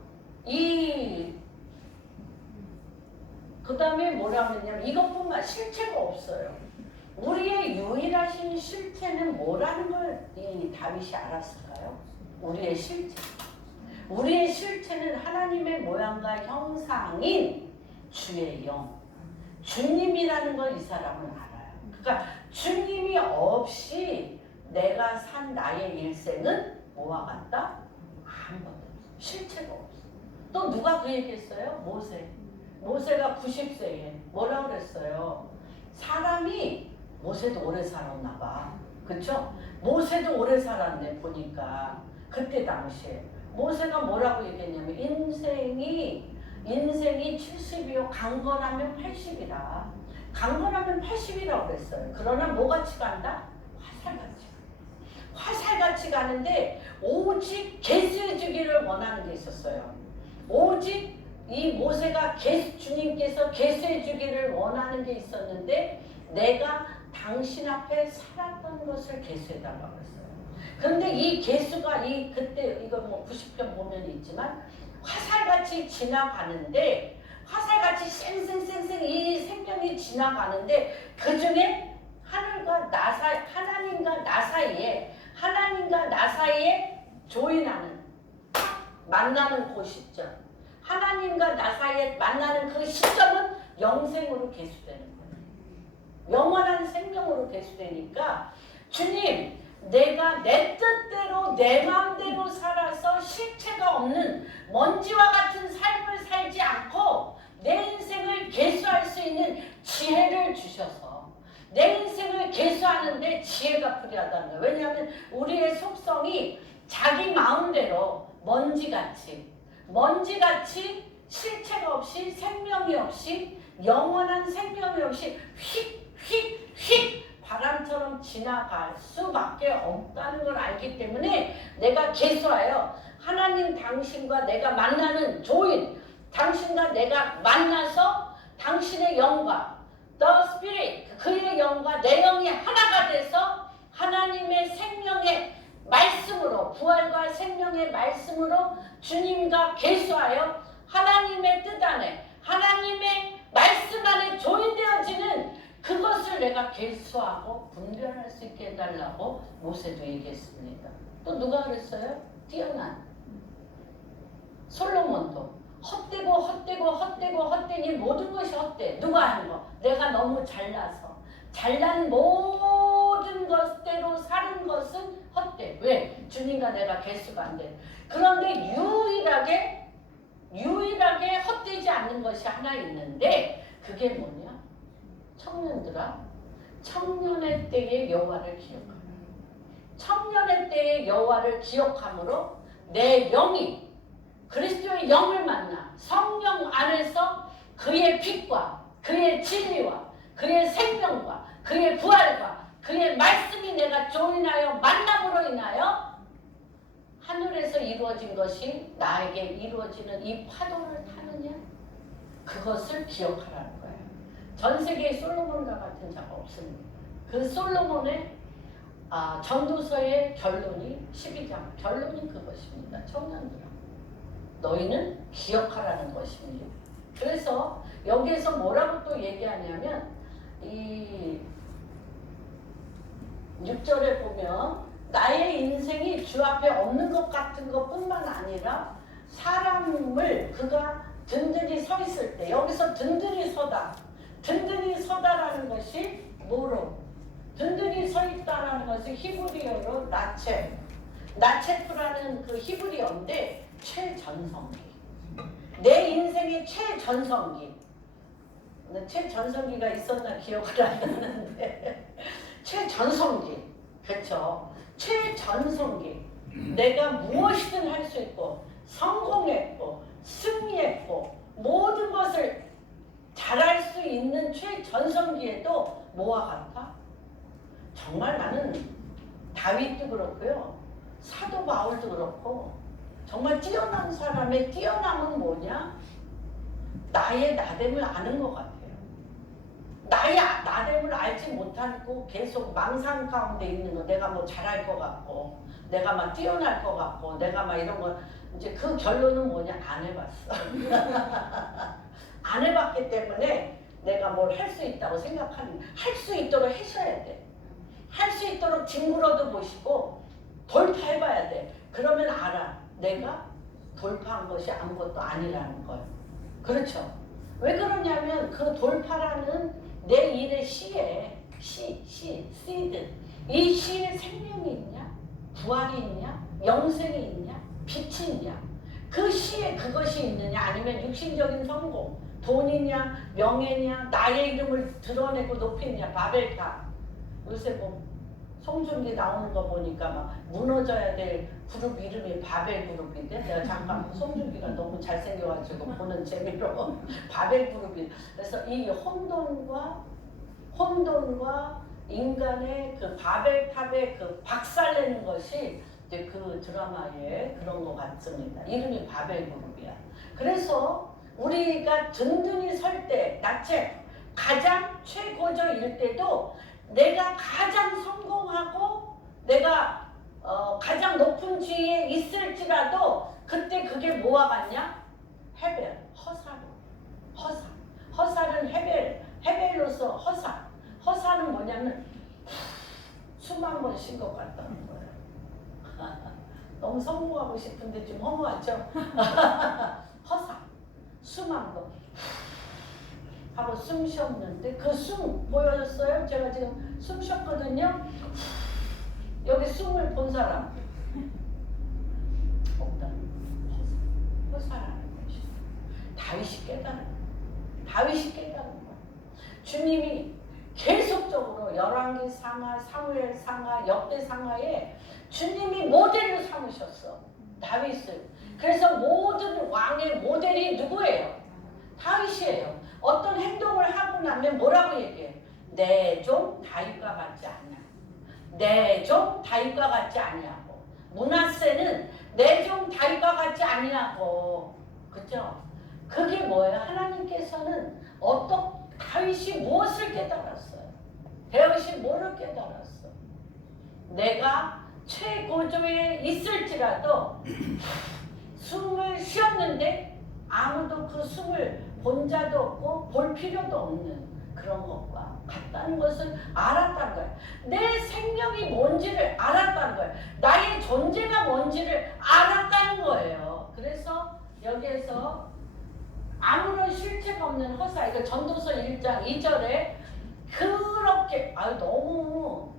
그 다음에 뭐라고 했냐면 이것뿐만 실체가 없어요. 우리의 유일하신 실체는 뭐라는 걸 이 다윗이 알았을까요? 우리의 실체는 하나님의 모양과 형상인 주의 영. 주님이라는 걸 이 사람은 알아요. 그러니까 주님이 없이 내가 산 나의 일생은 뭐와 같다? 아무것도 없어. 실체가 없어. 또 누가 그 얘기했어요? 모세가 90세에 뭐라고 그랬어요? 모세도 오래 살았나 봐. 그쵸? 모세도 오래 살았네 보니까. 그때 당시에 모세가 뭐라고 얘기했냐면 인생이 70이요 강건하면 80이라. 강건하면 80이라고 그랬어요. 그러나 뭐같이 간다? 화살같이 같이 가는데 오직 계수해 주기를 원하는 게 있었어요. 오직 이 모세가 주님께서 계수해 주기를 원하는 게 있었는데 내가 당신 앞에 살았던 것을 계수해 달라고 했어요. 그런데 이 계수가 그때 이거 뭐 90편 보면 있지만 화살같이 지나가는데 화살같이 쌩쌩쌩쌩 이 생명이 지나가는데 그 중에 하나님과 나 사이에 조인하는 만나는 그 시점, 하나님과 나 사이에 만나는 그 시점은 영생으로 계수되는 거예요. 영원한 생명으로 계수되니까 주님, 내가 내 뜻대로 내 마음대로 살아서 실체가 없는 먼지와 같은 삶을 살지 않고 내 인생을 계수할 수 있는 지혜를 주셔서 내 인생을 계수하는데 지혜가 필요하다는 거예요. 왜냐하면 우리의 속성이 자기 마음대로 먼지같이 실체가 없이 생명이 없이 영원한 생명이 없이 휙휙휙 바람처럼 지나갈 수밖에 없다는 걸 알기 때문에 내가 계수하여 하나님 당신과 내가 만나는 조인, 당신과 내가 만나서 당신의 영과 The Spirit, 그의 영과 내 영이 하나가 돼서 하나님의 생명의 말씀으로, 부활과 생명의 말씀으로 주님과 계수하여 하나님의 뜻 안에, 하나님의 말씀 안에 조인되어지는 그것을 내가 계수하고 분별할 수 있게 해달라고 모세도 얘기했습니다. 또 누가 그랬어요? 뛰어난 솔로몬도 헛되니 모든 것이 헛돼. 누가 한 거? 내가 너무 잘나서 잘난 모든 것대로 사는 것은 헛돼. 왜? 주님과 내가 계수가 안 돼. 그런데 유일하게 헛되지 않는 것이 하나 있는데 그게 뭐냐? 청년들아, 청년의 때의 여호와를 기억하라. 청년의 때의 여호와를 기억함으로 내 영이 그리스도의 영을 만나 성령 안에서 그의 빛과 그의 진리와 그의 생명과 그의 부활과 그의 말씀이 내가 조인하여 만남으로 인하여 하늘에서 이루어진 것이 나에게 이루어지는 이 파도를 타느냐? 그것을 기억하라는 거예요. 전 세계에 솔로몬과 같은 자가 없습니다. 그 솔로몬의 전도서의 결론이 12장 결론이 그것입니다. 청년들아, 너희는 기억하라는 것입니다. 그래서 여기에서 뭐라고 또 얘기하냐면 이 6절에 보면 나의 인생이 주 앞에 없는 것 같은 것뿐만 아니라 사람을 그가 든든히 서 있을 때, 여기서 든든히 서다라는 것이 뭐로? 든든히 서 있다라는 것이 히브리어로 나체프라는 그 히브리어인데 최전성기. 내 인생의 최전성기가 있었나 기억을 안 나는데 최전성기, 그렇죠? 최전성기. 내가 무엇이든 할 수 있고 성공했고 승리했고 모든 것을 잘할 수 있는 최전성기에도 뭐와 같아? 정말 나는 다윗도 그렇고요, 사도 바울도 그렇고 정말 뛰어난 사람의 뛰어남은 뭐냐? 나의 나됨을 아는 것 같아요. 나의 나됨을 알지 못하고 계속 망상 가운데 있는 거, 내가 뭐 잘할 것 같고 내가 막 뛰어날 것 같고 내가 막 이런 거, 이제 그 결론은 뭐냐? 안 해봤어. 안 해봤기 때문에 내가 뭘 할 수 있다고 생각하는, 할 수 있도록 하셔야 돼. 할 수 있도록 뒹굴어도 보시고 돌파해봐야 돼. 그러면 알아. 내가 돌파한 것이 아무것도 아니라는 걸. 그렇죠? 왜 그러냐면 그 돌파라는 내 일의 시드. 이 시에 생명이 있냐? 부활이 있냐? 영생이 있냐? 빛이 있냐? 그 시에 그것이 있느냐? 아니면 육신적인 성공, 돈이냐? 명예냐? 나의 이름을 드러내고 높이냐? 바벨탑. 요새 뭐 송중기 나오는 거 보니까 막 무너져야 될 그룹 이름이 바벨 그룹인데, 내가 잠깐 송중기가 너무 잘생겨가지고 보는 재미로 바벨 그룹이. 그래서 이 혼돈과 인간의 그 바벨탑의 그 박살내는 것이 이제 그 드라마에 그런 것 같습니다. 이름이 바벨그룹이야. 그래서 우리가 든든히 설 때, 나체 가장 최고조일 때도 내가 가장 성공하고 내가 가장 높은 지위에 있을지라도 그때 그게 뭐와 같냐? 헤벨, 허사로. 허사는 헤벨로서 허사. 허사는 뭐냐면 숨 한 번 쉰 것 같다는 거예요. 너무 성공하고 싶은데 좀 허무하죠? 허사. 숨 한 번. 하고 숨 쉬었는데 그 숨 보여줬어요? 제가 지금 숨 쉬었거든요. 여기 숨을 본 사람 없다. 허사라는 것이 다윗이 깨달은 거예요. 주님이 계속적으로 열왕기 상하, 사무엘 상하, 역대 상하에 주님이 모델을 삼으셨어. 다윗을. 그래서 모든 왕의 모델이 누구예요? 다윗이에요. 어떤 행동을 하고 나면 뭐라고 얘기해? 내 종 다윗과 같지 않냐. 내 종 다윗과 같지 아니하고. 므낫세는 내 종 다윗과 같지 아니하고. 그죠? 그게 뭐예요? 하나님께서는 다윗이 무엇을 깨달았어요? 다윗이 뭐를 깨달았어? 내가 최고조에 있을지라도 숨을 쉬었는데 아무도 그 숨을 본 자도 없고 볼 필요도 없는 그런 것과 같다는 것을 알았다는 거예요. 내 생명이 뭔지를 알았다는 거예요. 나의 존재가 뭔지를 알았다는 거예요. 그래서 여기에서 아무런 실체가 없는 허사, 이거 전도서 1장 2절에 그렇게 너무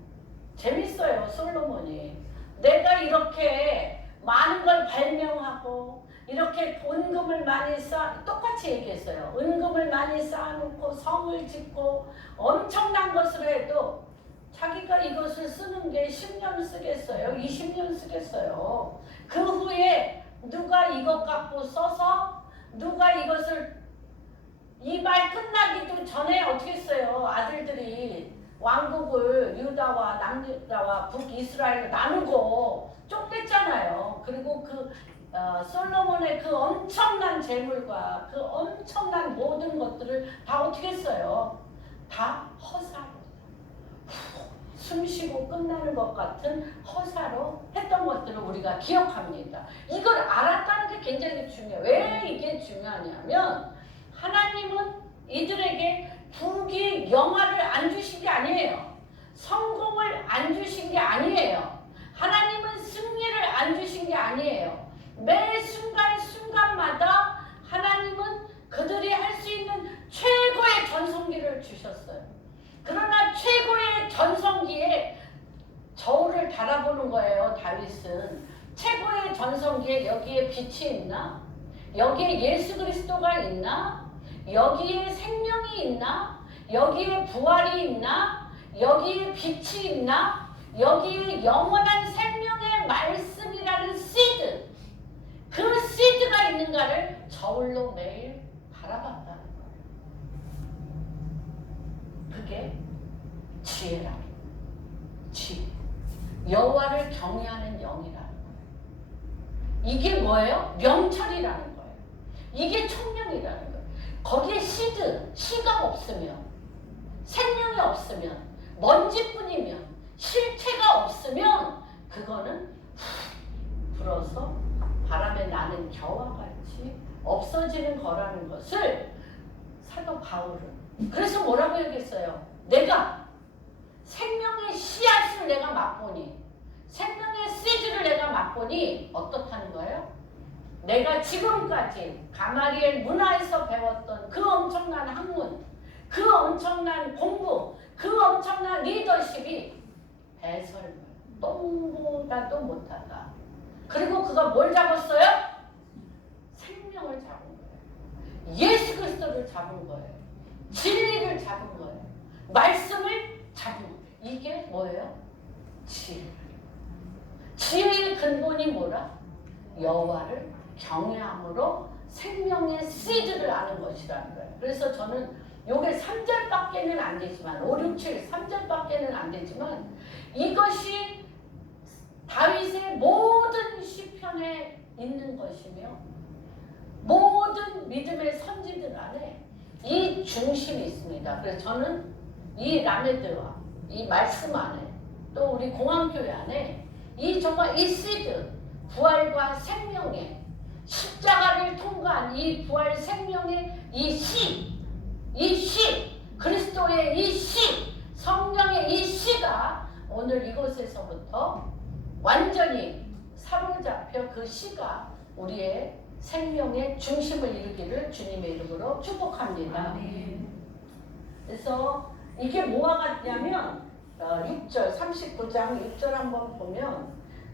재밌어요. 솔로몬이 내가 이렇게 많은 걸 발명하고 이렇게 은금을 많이 똑같이 얘기했어요. 은금을 많이 쌓아놓고 성을 짓고 엄청난 것을 해도 자기가 이것을 쓰는 게 10년 쓰겠어요? 20년 쓰겠어요? 그 후에 누가 이것 갖고 써서 누가 이것을 이 말 끝나기도 전에 어떻게 했어요? 아들들이 왕국을 유다와 남유다와 북이스라엘로 나누고 쪼갰잖아요. 그리고 솔로몬의 그 엄청난 재물과 그 엄청난 모든 것들을 다 어떻게 했어요? 다 허사로. 숨쉬고 끝나는 것 같은 허사로 했던 것들을 우리가 기억합니다. 이걸 알았다는 게 굉장히 중요해요. 왜 이게 중요하냐면 하나님은 이들에게 부귀 영화를 안 주신 게 아니에요. 성공을 안 주신 게 아니에요. 하나님은 승리를 안 주신 게 아니에요. 매 순간순간마다 하나님은 그들이 할 수 있는 최고의 전성기를 주셨어요. 그러나 최고의 전성기에 저울을 달아보는 거예요. 다윗은 최고의 전성기에 여기에 빛이 있나? 여기에 예수 그리스도가 있나? 여기에 생명이 있나? 여기에 부활이 있나? 여기에 빛이 있나? 여기에 영원한 생명의 말씀이라는 씨드, 그 씨드가 있는가를 저울로 매일 바라봤다는 거예요. 그게 지혜라는 거예요. 지혜. 여호와를 경외하는 영이라는 거예요. 이게 뭐예요? 명철이라는 거예요. 이게 총명이라는 거예요. 거기에 씨가 없으면, 생명이 없으면, 먼지뿐이면, 실체가 없으면 그거는 불어서 바람에 나는 겨와 같이 없어지는 거라는 것을 사도 바울은 그래서 뭐라고 얘기했어요? 내가 생명의 씨앗을 내가 맛보니, 생명의 씨드를 내가 맛보니 어떻다는 거예요? 내가 지금까지 가마리엘 문화에서 배웠던 그 엄청난 학문, 그 엄청난 공부, 그 엄청난 리더십이 배설물, 똥보다도 못하다. 그리고 그가 뭘 잡았어요? 생명을 잡은 거예요. 예수 그리스도를 잡은 거예요. 진리를 잡은 거예요. 말씀을 잡은 거예요. 이게 뭐예요? 지혜. 지혜의 근본이 뭐라? 여호와를 경외함으로 생명의 씨드를 아는 것이라는 거예요. 그래서 저는 요게 3절밖에는 안 되지만 5, 6, 7, 3절밖에는 안 되지만 이것이 다윗의 모든 시편에 있는 것이며 모든 믿음의 선지들 안에 이 중심이 있습니다. 그래서 저는 이 라메드와 이 말씀 안에 또 우리 공항교회 안에 이 정말 이 시드 부활과 생명의 십자가를 통과한 이 부활 생명의 이 씨, 그리스도의 이 씨, 성령의 이 씨가 오늘 이곳에서부터 완전히 사로잡혀 그 씨가 우리의 생명의 중심을 이루기를 주님의 이름으로 축복합니다. 그래서 이게 뭐와 같냐면 6절 39장 6절 한번 보면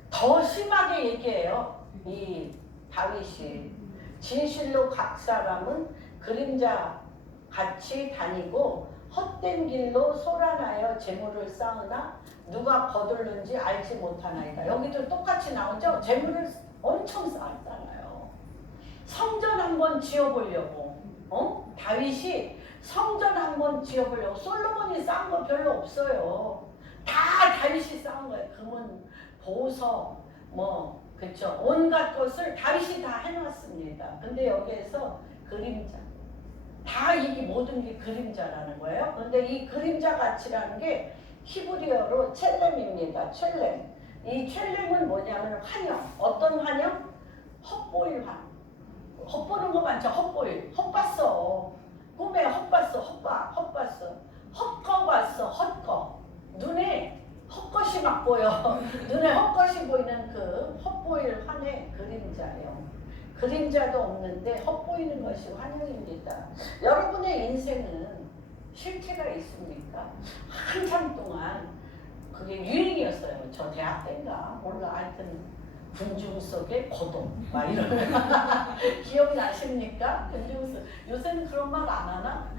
더 심하게 얘기해요. 이 다윗이 진실로 각 사람은 그림자 같이 다니고 헛된 길로 소란하여 재물을 쌓으나 누가 거둘는지 알지 못하나이다. 여기도 똑같이 나오죠. 재물을 엄청 쌓았잖아요. 성전 한번 지어보려고 다윗이 성전 한번 지어보려고 솔로몬이 쌓은 거 별로 없어요. 다 다윗이 쌓은 거예요. 금은 보석 그렇죠. 온갖 것을 다윗이 다 해놨습니다. 근데 여기에서 그림자 다 이게 모든 게 그림자라는 거예요. 근데 이 그림자 가치라는 게 히브리어로 첼렘입니다. 첼렘. 이 첼렘은 뭐냐면 환영. 어떤 환영? 헛보일 환. 헛보는 거 많죠. 헛보일. 헛봤어. 꿈에 헛봤어. 헛봤어. 헛거 봤어. 헛거. 눈에 헛것이 막 보여. 눈에 헛것이 보이는 그 헛보일 환의 그림자예요. 그림자도 없는데 헛보이는 것이 환영입니다. 여러분의 인생은 실체가 있습니까? 한참 동안 그게 유행이었어요. 저 대학 때인가 몰라. 하여튼 군중 속의 고독 막 이런 기억나십니까? 군중 속 요새는 그런 말 안 하나?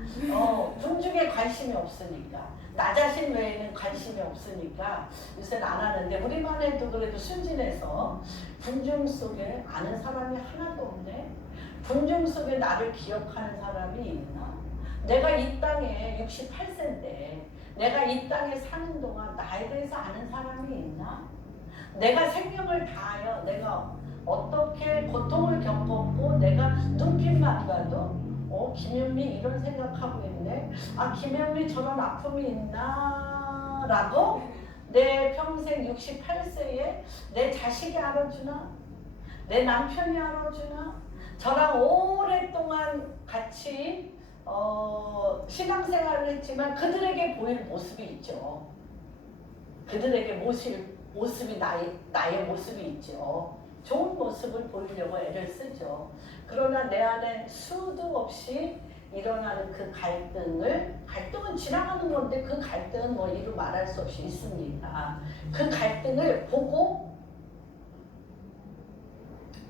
군중에 관심이 없으니까 나 자신 외에는 관심이 없으니까 요새는 안 하는데 우리만 해도 그래도 순진해서 군중 속에 아는 사람이 하나도 없네. 군중 속에 나를 기억하는 사람이 있나? 내가 이 땅에 68세인데 내가 이 땅에 사는 동안 나에 대해서 아는 사람이 있나? 내가 생명을 다하여 내가 어떻게 고통을 겪었고 내가 눈빛만 봐도 김현미 이런 생각하고 있네. 아 김현미 저런 아픔이 있나? 라고 내 평생 68세에 내 자식이 알아주나? 내 남편이 알아주나? 저랑 오랫동안 같이 신앙생활을 했지만 그들에게 보일 모습이 있죠. 그들에게 모습이 나의 모습이 있죠. 좋은 모습을 보이려고 애를 쓰죠. 그러나 내 안에 수도 없이 일어나는 그 갈등은 지나가는 건데 그 갈등은 이루 말할 수 없이 있습니다. 그 갈등을 보고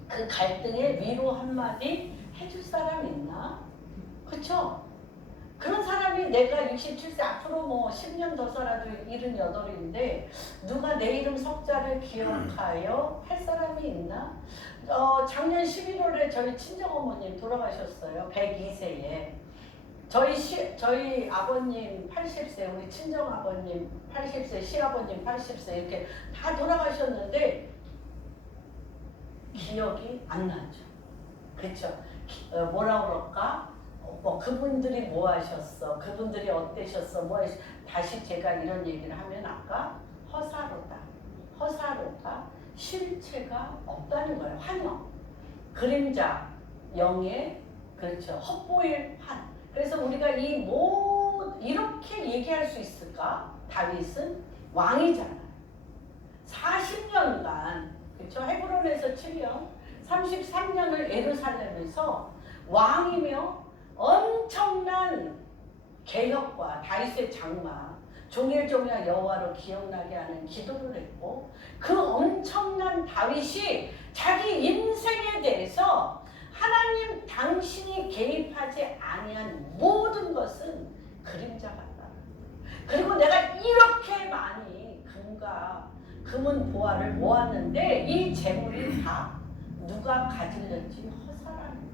그 갈등에 위로 한마디 해줄 사람 있나? 그쵸? 그런 사람이 내가 67세 앞으로 10년 더 살아도 78인데 누가 내 이름 석자를 기억하여 할 사람이 있나? 작년 11월에 저희 친정어머님 돌아가셨어요. 102세에. 저희 아버님 80세, 우리 친정아버님 80세, 시아버님 80세 이렇게 다 돌아가셨는데 기억이 안 나죠. 그렇죠? 뭐라 그럴까? 그분들이 뭐 하셨어? 그분들이 어때셨어? 다시 제가 이런 얘기를 하면 아까 허사로다. 실체가 없다는 거예요. 환영, 그림자, 영의 그렇죠. 헛보일 환. 그래서 우리가 이렇게 얘기할 수 있을까? 다윗은 왕이잖아요. 40년간 그렇죠. 헤브론에서 7년, 33년을 예루살렘에서 왕이며 엄청난 개혁과 다윗의 장막, 종일종일 여호와로 기억나게 하는 기도를 했고 그 엄청난 다윗이 자기 인생에 대해서 하나님 당신이 개입하지 아니한 모든 것은 그림자 같다. 그리고 내가 이렇게 많이 금은 보화를 모았는데 이 재물이 다 누가 가질는지 허사라는 거예요.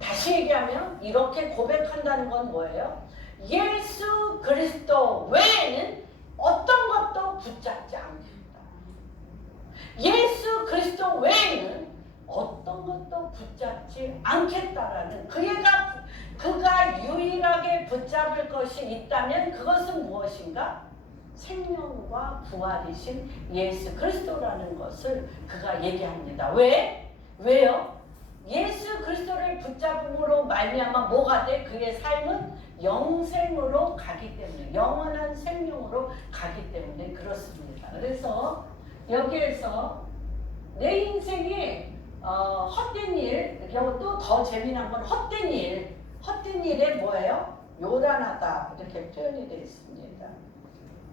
다시 얘기하면 이렇게 고백한다는 건 뭐예요? 예수 그리스도 외에는 어떤 것도 붙잡지 않겠다. 아무것도 붙잡지 않겠다라는 그가 유일하게 붙잡을 것이 있다면 그것은 무엇인가? 생명과 부활이신 예수 그리스도라는 것을 그가 얘기합니다. 왜요? 예수 그리스도를 붙잡음으로 말미암아 뭐가 돼? 그의 삶은 영생으로 가기 때문에, 영원한 생명으로 가기 때문에 그렇습니다. 그래서 여기에서 내 인생에 헛된 일, 그리고 또 더 재미난 건 헛된 일에 뭐예요? 요란하다 이렇게 표현이 되어 있습니다.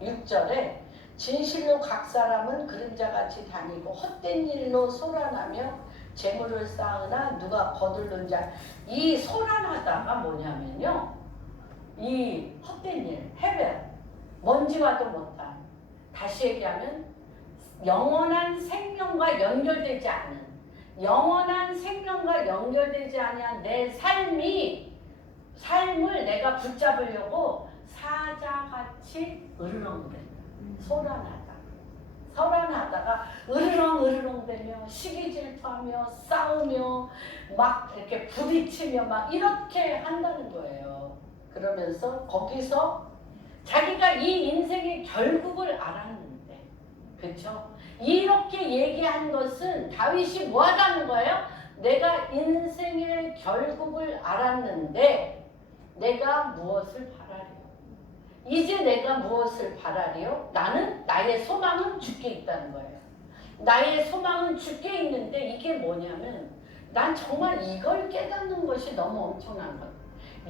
6절에 진실로 각 사람은 그림자같이 다니고 헛된 일로 소란하며 재물을 쌓으나 누가 거둘는 자. 이 소란하다가 뭐냐면요, 이 헛된 일, 해변, 먼지와도 못한, 다시 얘기하면 영원한 생명과 연결되지 않은, 영원한 생명과 연결되지 않은 내 삶을 내가 붙잡으려고 사자같이 으르렁댄다. 소란하다가 으르렁대며 시기 질투하며 싸우며 막 이렇게 부딪히며 막 이렇게 한다는 거예요. 그러면서 거기서 자기가 이 인생의 결국을 알았는데, 그렇죠? 이렇게 얘기한 것은 다윗이 뭐 하다는 거예요? 내가 인생의 결국을 알았는데 내가 무엇을 바라리요? 이제 내가 무엇을 바라리요? 나의 소망은 주께 있다는 거예요. 나의 소망은 주께 있는데 이게 뭐냐면 난 정말 이걸 깨닫는 것이 너무 엄청난 거예요.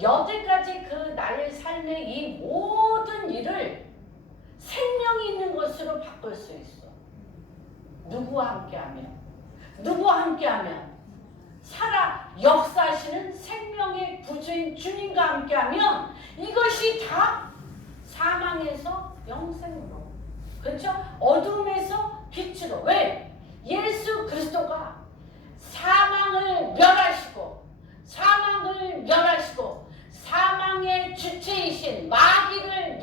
여태까지 그 나의 삶의 이 모든 일을 생명이 있는 것으로 바꿀 수 있어. 누구와 함께하면 역사하시는 생명의 구주인 주님과 함께하면 이것이 다 사망에서 영생으로, 그렇죠? 어둠에서 빛으로. 왜? 예수 그리스도가 사망을 멸하시고 사망의 주체이신 마귀를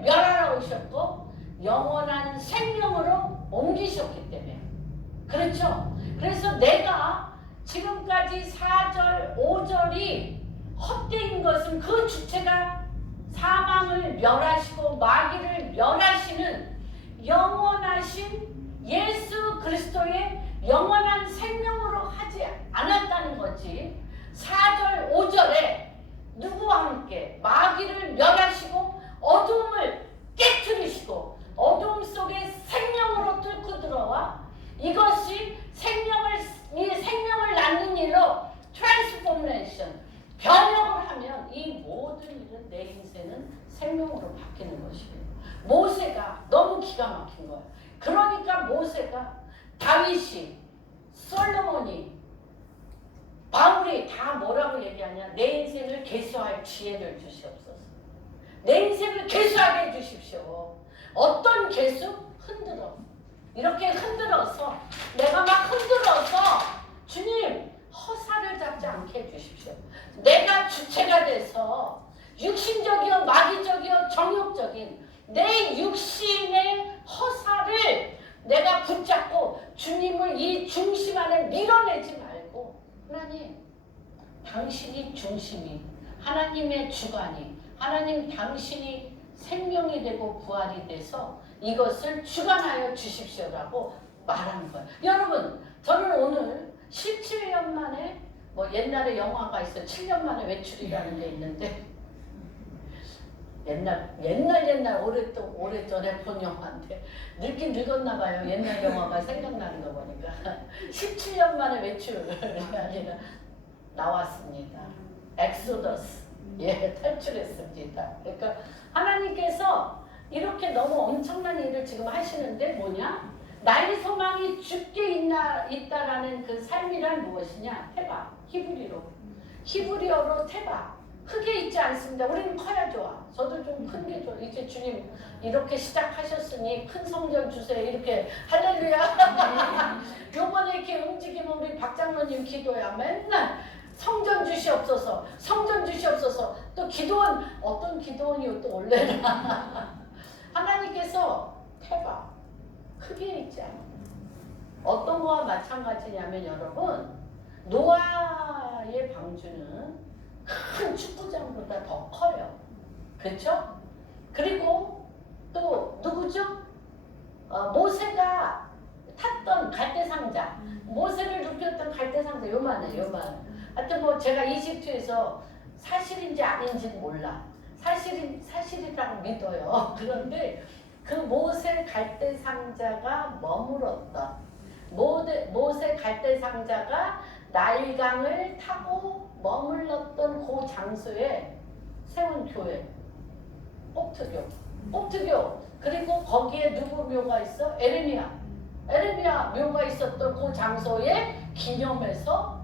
멸하러 오셨고 영원한 생명으로 옮기셨기 때문에, 그렇죠? 그래서 내가 지금까지 4절, 5절이 헛되인 것은 그 주체가 사망을 멸하시고 마귀를 멸하시는 영원하신 예수 그리스도의 영원한 생명으로 하지 않았다는 거지. 4절, 5절에 누구와 함께 마귀를 멸하시고 어둠을 깨트리시고 어둠 속에 생명으로 뚫고 들어와 이것이 생명을 낳는 일로 트랜스포메이션, 변형을 하면 이 모든 일은 내 인생은 생명으로 바뀌는 것이에요. 모세가 너무 기가 막힌 거예요. 그러니까 모세가, 다윗이, 솔로몬이, 바울이 다 뭐라고 얘기하냐? 내 인생을 계수할 지혜를 주시옵소서. 내 인생을 계수하게 해주십시오. 어떤 계수? 이렇게 흔들어서, 내가 막 흔들어서 주님 허사를 잡지 않게 해주십시오. 내가 주체가 돼서 육신적이요 마귀적이요 정욕적인 내 육신의 허사를 내가 붙잡고 주님을 이 중심 안에 밀어내지 말고, 하나님 당신이 중심이, 하나님의 주관이, 하나님 당신이 생명이 되고 부활이 돼서 이것을 주관하여 주십시오라고 말하는 거예요. 여러분, 저는 오늘 17년 만에, 옛날에 영화가 있어요. 7년 만에 외출이라는 게 있는데, 옛날 오래전에 본 영화인데 늙긴 늙었나 봐요. 옛날 영화가 생각나는 거 보니까 17년 만에 외출이 아니라 나왔습니다. 엑소더스. 탈출했습니다. 그러니까 하나님께서 이렇게 너무 엄청난 일을 지금 하시는데 뭐냐? 나의 소망이 주께 있다라는 그 삶이란 무엇이냐? 테바. 히브리어로 테바. 크게 있지 않습니다. 우리는 커야 좋아. 저도 좀 큰 게 좋아. 이제 주님 이렇게 시작하셨으니 큰 성전 주세요. 이렇게 할렐루야. 요번에 이렇게 움직이면 우리 박장로님 기도야. 맨날 성전 주시옵소서. 또 기도원, 어떤 기도원이 또 올래나. 하나님께서 테바. 크게 있지 않아. 어떤 뭐와 마찬가지냐면 여러분, 노아의 방주는 큰 축구장보다 더 커요. 그렇죠? 그리고 또 누구죠? 모세가 탔던 갈대상자, 모세를 눕혔던 갈대상자 요만해. 하여튼 뭐 제가 이집트에서 사실인지 아닌지는 몰라. 사실이라고 믿어요. 그런데 그 모세 갈대상자가 머물었던 모세 갈대상자가 나일강을 타고 머물렀던 그 장소에 세운 교회 옥트교. 그리고 거기에 누구 묘가 있어? 에레미야 묘가 있었던 그 장소에 기념해서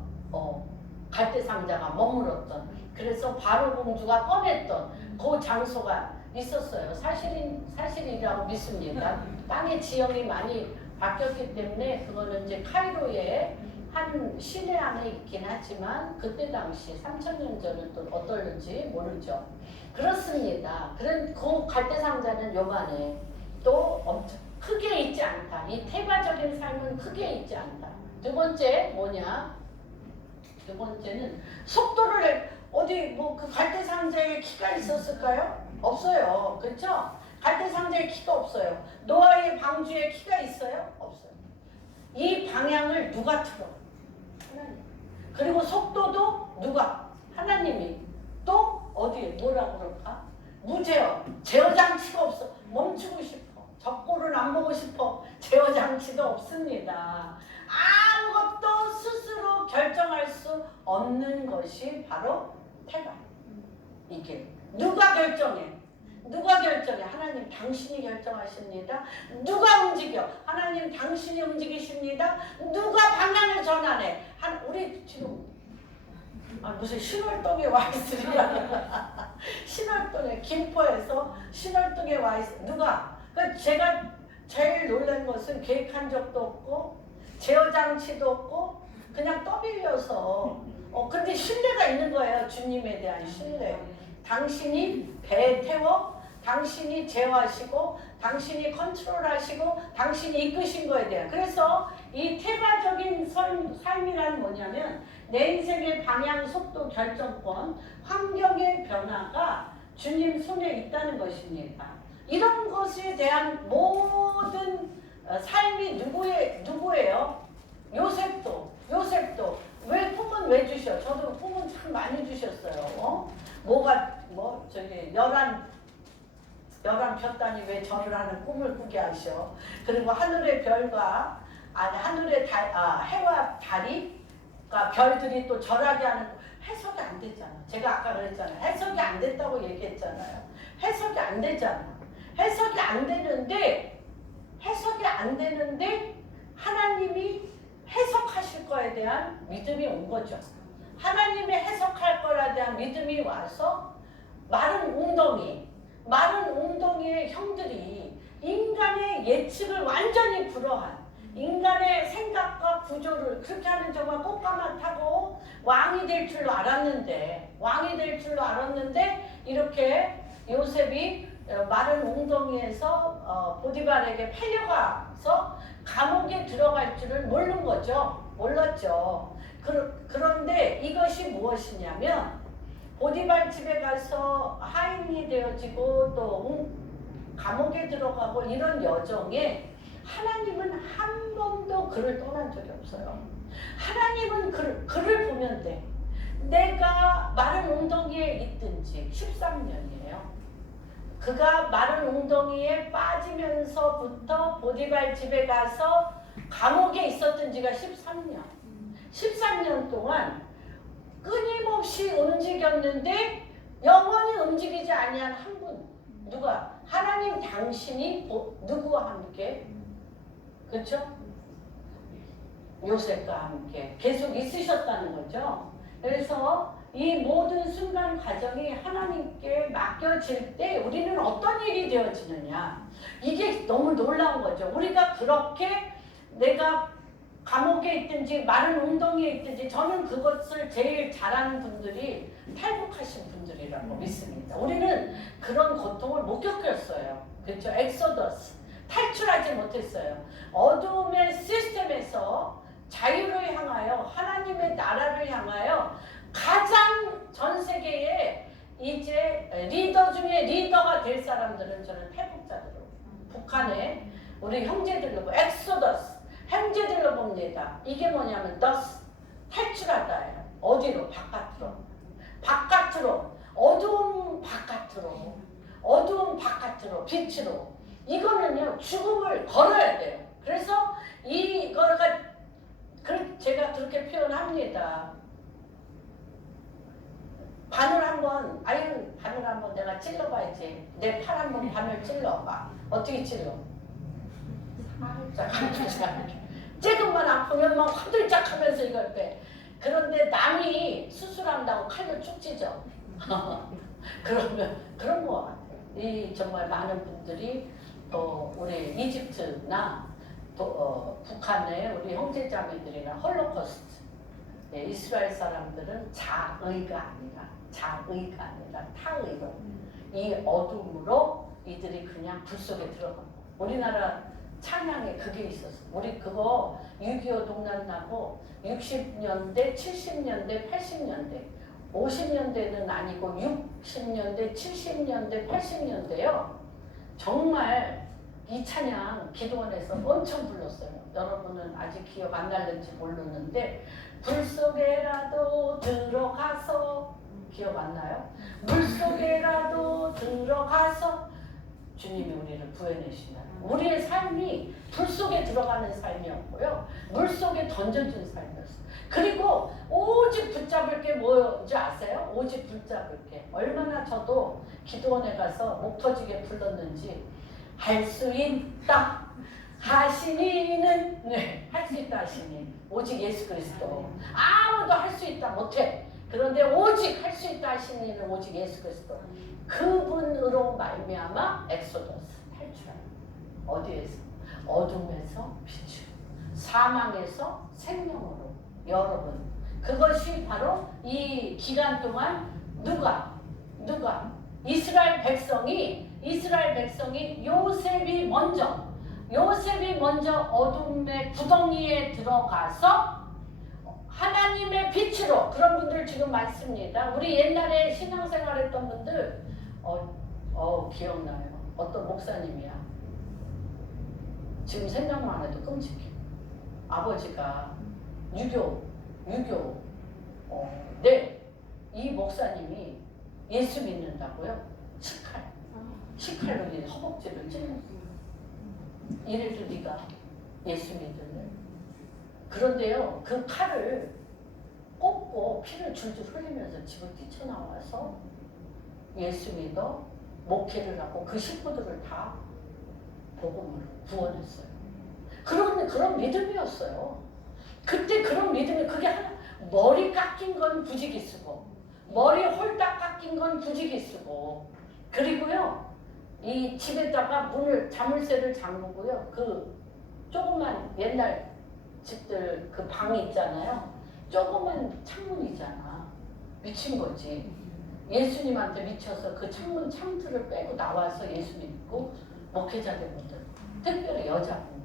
갈대상자가 머물었던, 그래서 바로 공주가 꺼냈던 그 장소가 있었어요. 사실이라고 믿습니다. 땅의 지형이 많이 바뀌었기 때문에 그거는 이제 카이로에 한 시내 안에 있긴 하지만 그때 당시 3000년 전은 또 어떨지 모르죠. 그렇습니다. 그런 그 갈대상자는 요만해. 또 엄청 크게 있지 않다. 이 태가적인 삶은 크게 있지 않다. 두 번째 뭐냐? 두 번째는 속도를 어디 뭐 그 갈대상자에 키가 있었을까요? 없어요. 그렇죠? 갈대상자에 키가 없어요. 노아의 방주에 키가 있어요? 없어요. 이 방향을 누가 틀어? 하나님. 그리고 속도도 누가? 하나님이. 또 어디에 뭐라고 그럴까? 무제어. 제어 장치가 없어. 멈추고 싶어. 적골은 안 보고 싶어. 제어 장치도 없습니다. 아무것도 스스로 결정할 수 없는 것이 바로 태가. 이게 누가 결정해? 하나님 당신이 결정하십니다. 누가 움직여? 하나님 당신이 움직이십니다. 누가 방향을 전환해? 우리 지금 무슨 신월동에 와 있으리라. 신월동에 김포에서 신월동에 와 있어. 누가? 그러니까 제가 제일 놀란 것은 계획한 적도 없고 제어 장치도 없고 그냥 떠밀려서 근데 신뢰가 있는 거예요. 주님에 대한 신뢰. 당신이 배에 태워 당신이 제어하시고 당신이 컨트롤하시고 당신이 이끄신 거에 대한. 그래서 이 태가적인 삶이란 뭐냐면 내 인생의 방향, 속도, 결정권, 환경의 변화가 주님 손에 있다는 것입니다. 이런 것에 대한 모든 삶이 누구예요? 요셉도 왜 꿈은 왜 주셔? 저도 꿈은 참 많이 주셨어요. 열한 폈다니 왜 절을 하는 꿈을 꾸게 하셔? 그리고 하늘의 별과 하늘의 해와 달이가 별들이 또 절하게 하는 해석이 안 되잖아. 제가 아까 그랬잖아요. 해석이 안 됐다고 얘기했잖아요. 해석이 안 되잖아. 해석이 안 되는데 하나님이 해석하실 거에 대한 믿음이 온 거죠. 하나님이 해석할 거에 대한 믿음이 와서 마른 웅덩이의 형들이 인간의 예측을 완전히 불허한 인간의 생각과 구조를 그렇게 하는 정말 꽃가마 타고 왕이 될 줄로 알았는데 이렇게 요셉이 마른 웅덩이에서 보디발에게 팔려가서 감옥에 들어갈 줄을 몰랐죠. 그런데 이것이 무엇이냐면 보디발 집에 가서 하인이 되어지고 또 감옥에 들어가고 이런 여정에 하나님은 한 번도 그를 떠난 적이 없어요. 하나님은 그를 보면 돼. 내가 마른 웅덩이에 있든지 13년이에요. 그가 마른 웅덩이에 빠지면서부터 보디발 집에 가서 감옥에 있었던 지가 13년. 13년 동안 끊임없이 움직였는데 영원히 움직이지 아니한 한 분. 누가? 하나님 당신이 누구와 함께? 그렇죠? 요셉과 함께 계속 있으셨다는 거죠. 그래서 이 모든 순간 과정이 하나님께 맡겨질 때 우리는 어떤 일이 되어지느냐. 이게 너무 놀라운 거죠. 우리가 그렇게 내가 감옥에 있든지 마른 웅덩이에 있든지 저는 그것을 제일 잘하는 분들이 탈북하신 분들이라고 믿습니다. 우리는 그런 고통을 못 겪었어요. 그렇죠? 엑소더스. 탈출하지 못했어요. 어둠의 시스템에서 자유를 향하여 하나님의 나라를 향하여 가장 전 세계에 이제 리더 중에 리더가 될 사람들은 저는 태국자들로 북한에 우리 형제들로 엑소더스 형제들로 봅니다. 이게 뭐냐면 더스 탈출하다예요. 어디로? 바깥으로. 바깥으로. 어두운 바깥으로. 어두운 바깥으로. 빛으로. 이거는요 죽음을 걸어야 돼요. 그래서 이거가 제가 그렇게 표현합니다. 바늘 한번 바늘 한번 내가 찔러봐야지. 내 팔 한번 바늘 찔러봐. 어떻게 찔러? 살짝 조금만 아프면 막 화들짝하면서 이걸 빼. 그런데 남이 수술한다고 칼로 쭉 찢어. 그러면 그런 거 같아요. 이 정말 많은 분들이 또 우리 이집트나 또 북한의 우리 형제자매들이나 홀로코스트 이스라엘 사람들은 자의가 아니라 타의로 이 어둠으로 이들이 그냥 불 속에 들어가고 우리나라 찬양에 그게 있었어. 우리 그거 6.25 동란 나고 60년대, 70년대, 80년대 50년대는 아니고 60년대, 70년대, 80년대요. 정말 이 찬양 기도원에서 엄청 불렀어요. 여러분은 아직 기억 안 날는지 모르는데 불 속에라도 들어가서 기억 안 나요? 물 속에라도 들어가서 주님이 우리를 구해내신다. 우리의 삶이 불 속에 들어가는 삶이었고요. 물 속에 던져준 삶이었어요. 그리고 오직 붙잡을 게 뭐인지 아세요? 오직 붙잡을 게. 얼마나 저도 기도원에 가서 목 터지게 불렀는지 할 수 있다 하시니는 할 수 있다 하시니 오직 예수 그리스도. 아무도 할 수 있다 못해. 그런데 오직 할 수 있다 하시니는 오직 예수 그리스도. 그분으로 말미암아 엑소더스 탈출하는. 어디에서? 어둠에서 빛으로, 사망에서 생명으로. 여러분 그것이 바로 이 기간 동안 누가 이스라엘 백성이 요셉이 먼저 어둠의 구덩이에 들어가서 하나님의 빛으로. 그런 분들 지금 많습니다. 우리 옛날에 신앙생활 했던 분들 기억나요. 어떤 목사님이야. 지금 생각만 해도 끔찍해. 아버지가 유교 이 목사님이 예수 믿는다고요? 식칼로 허벅지를 찔렀어. 이래도 네가 예수 믿을래? 그런데요 그 칼을 꽂고 피를 줄줄 흘리면서 집을 뛰쳐나와서 예수 믿어 목회를 하고 그 식구들을 다 복음으로 구원했어요. 그런 믿음이었어요. 그때 그런 믿음이 그게 하나. 머리 깎인 건 부지기수고 머리 홀딱 깎인 건 부지기수고 그리고요 이 집에다가 문을 자물쇠를 잠그고요 그 조그만 옛날 집들 그 방 있잖아요. 조그만 창문이잖아. 미친 거지. 예수님한테 미쳐서 그 창문 창틀을 빼고 나와서 예수 믿고 목회자들분들 특별히 여자분들.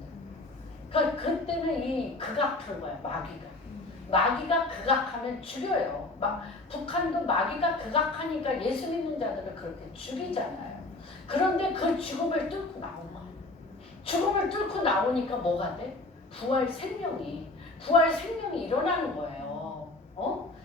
그러니까 그때는 이 극악한 거야. 마귀가 극악하면 죽여요. 북한도 마귀가 극악하니까 예수 믿는 자들을 그렇게 죽이잖아요. 그런데 그 죽음을 뚫고 나온 거예요. 죽음을 뚫고 나오니까 뭐가 돼? 부활 생명이 일어나는 거예요.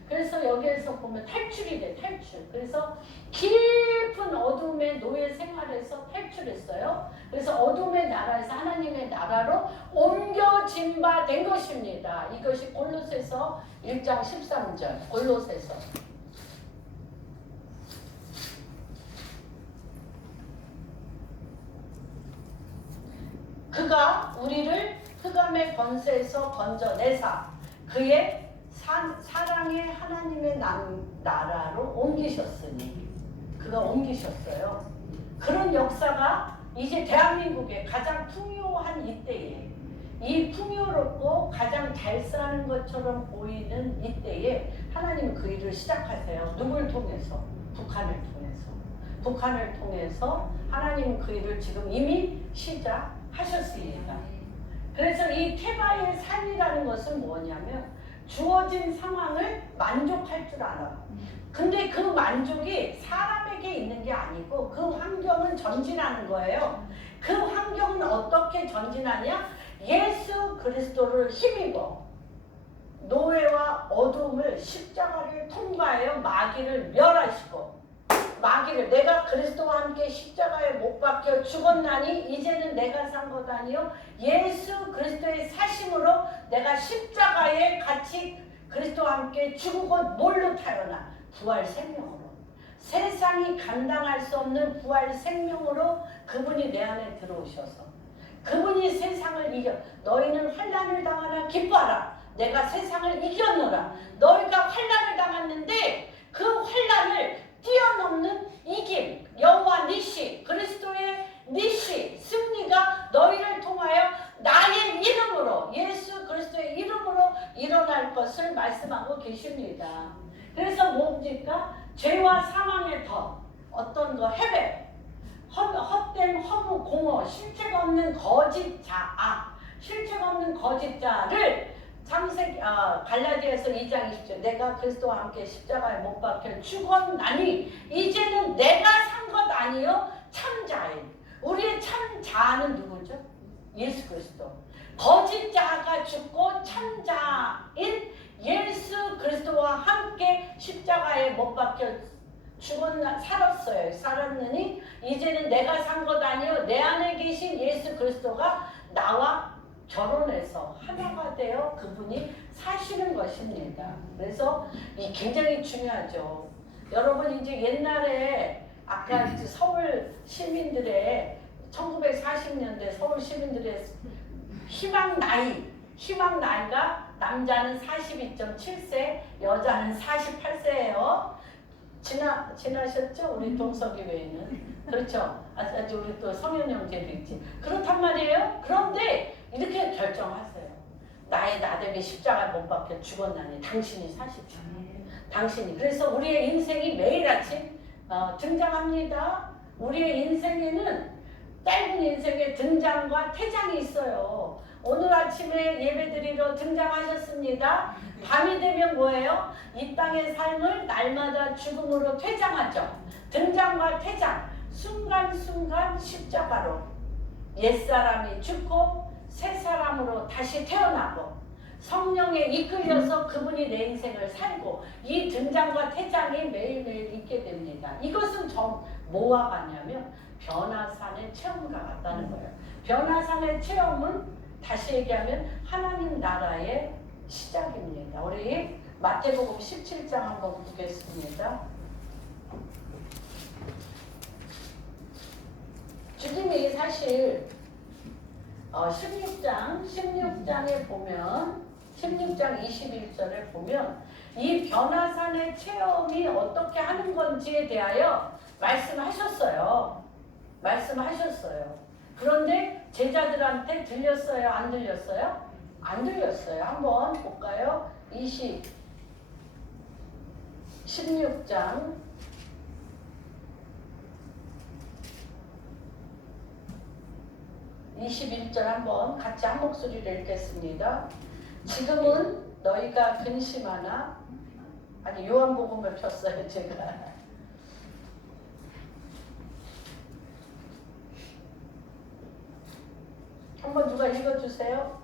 그래서 여기에서 보면 탈출이 돼. 탈출. 그래서 깊은 어둠의 노예 생활에서 탈출했어요. 그래서 어둠의 나라에서 하나님의 나라로 옮겨진 바 된 것입니다. 이것이 골로새서 1장 13절. 골로새서. 그가 우리를 흑암의 권세에서 건져내사 그의 사랑의 하나님의 나라로 옮기셨으니. 그가 옮기셨어요. 그런 역사가 이제 대한민국의 가장 풍요한 이때에, 이 풍요롭고 가장 잘 사는 것처럼 보이는 이때에 하나님은 그 일을 시작하세요. 누굴 통해서? 북한을 통해서 하나님은 그 일을 지금 이미 시작하셨어요. 하셨습니다. 그래서 이 테바의 삶이라는 것은 뭐냐면 주어진 상황을 만족할 줄 알아. 근데 그 만족이 사람에게 있는 게 아니고 그 환경은 전진하는 거예요. 그 환경은 어떻게 전진하냐? 예수 그리스도를 힘입어 노예와 어둠을 십자가를 통과하여 마귀를 멸하시고 마귀를 내가 그리스도와 함께 십자가에 못 박혀 죽었나니 이제는 내가 산 것 아니요 예수 그리스도의 사심으로 내가 십자가에 같이 그리스도와 함께 죽고 뭘로 태어나 부활 생명으로 세상이 감당할 수 없는 부활 생명으로 그분이 내 안에 들어오셔서 그분이 세상을 이겨 너희는 환난을 당하나 기뻐하라 내가 세상을 이겼노라 너희가 환난을 당했는데 그 환난을 뛰어넘는 이김 여호와 니시 그리스도의 니시 승리가 너희를 통하여 나의 이름으로 예수 그리스도의 이름으로 일어날 것을 말씀하고 계십니다. 그래서 뭡니까? 죄와 사망의 덫 어떤 거 해배 헛된 허무 공허 실체가 없는 거짓 자아 실체가 없는 거짓 자를 갈라디아서 2장 20절 내가 그리스도와 함께 십자가에 못 박혀 죽었나니 이제는 내가 산 것 아니요 참자인 우리의 참자는 누구죠? 예수 그리스도 거짓 자가 죽고 참자인 예수 그리스도와 함께 십자가에 못 박혀 살았느니 이제는 내가 산 것 아니요 내 안에 계신 예수 그리스도가 나와 결혼해서 하나가 되어 그분이 사시는 것입니다. 그래서 이 굉장히 중요하죠. 여러분 이제 옛날에 아까 서울 시민들의 1940년대 서울 시민들의 희망 나이가 남자는 42.7세, 여자는 48세예요. 지나셨죠? 우리 동석이 외에는. 그렇죠? 아주 우리 또 성현 형제도 있지. 그렇단 말이에요. 그런데 이렇게 결정하세요. 나에게 십자가 못 박혀 죽었나니 당신이 사십시오. 당신이. 그래서 우리의 인생이 매일 아침 등장합니다. 우리의 인생에는 짧은 인생에 등장과 퇴장이 있어요. 오늘 아침에 예배드리러 등장하셨습니다. 밤이 되면 뭐예요? 이 땅의 삶을 날마다 죽음으로 퇴장하죠. 등장과 퇴장, 순간순간 십자가로 옛사람이 죽고 새 사람으로 다시 태어나고 성령에 이끌려서 그분이 내 인생을 살고 이 등장과 퇴장이 매일매일 있게 됩니다. 이것은 뭐와 같냐면 변화산의 체험과 같다는 거예요. 변화산의 체험은 다시 얘기하면 하나님 나라의 시작입니다. 우리 마태복음 17장 한번 보겠습니다. 주님이 사실 16장에 보면 16장 21절에 보면 이 변화산의 체험이 어떻게 하는 건지에 대하여 말씀하셨어요. 그런데 제자들한테 들렸어요? 안 들렸어요? 안 들렸어요. 한번 볼까요? 16장 21절 한번 같이 한 목소리를 읽겠습니다. 지금은 너희가 근심하나 아니 요한복음을 폈어요 제가. 한번 누가 읽어주세요.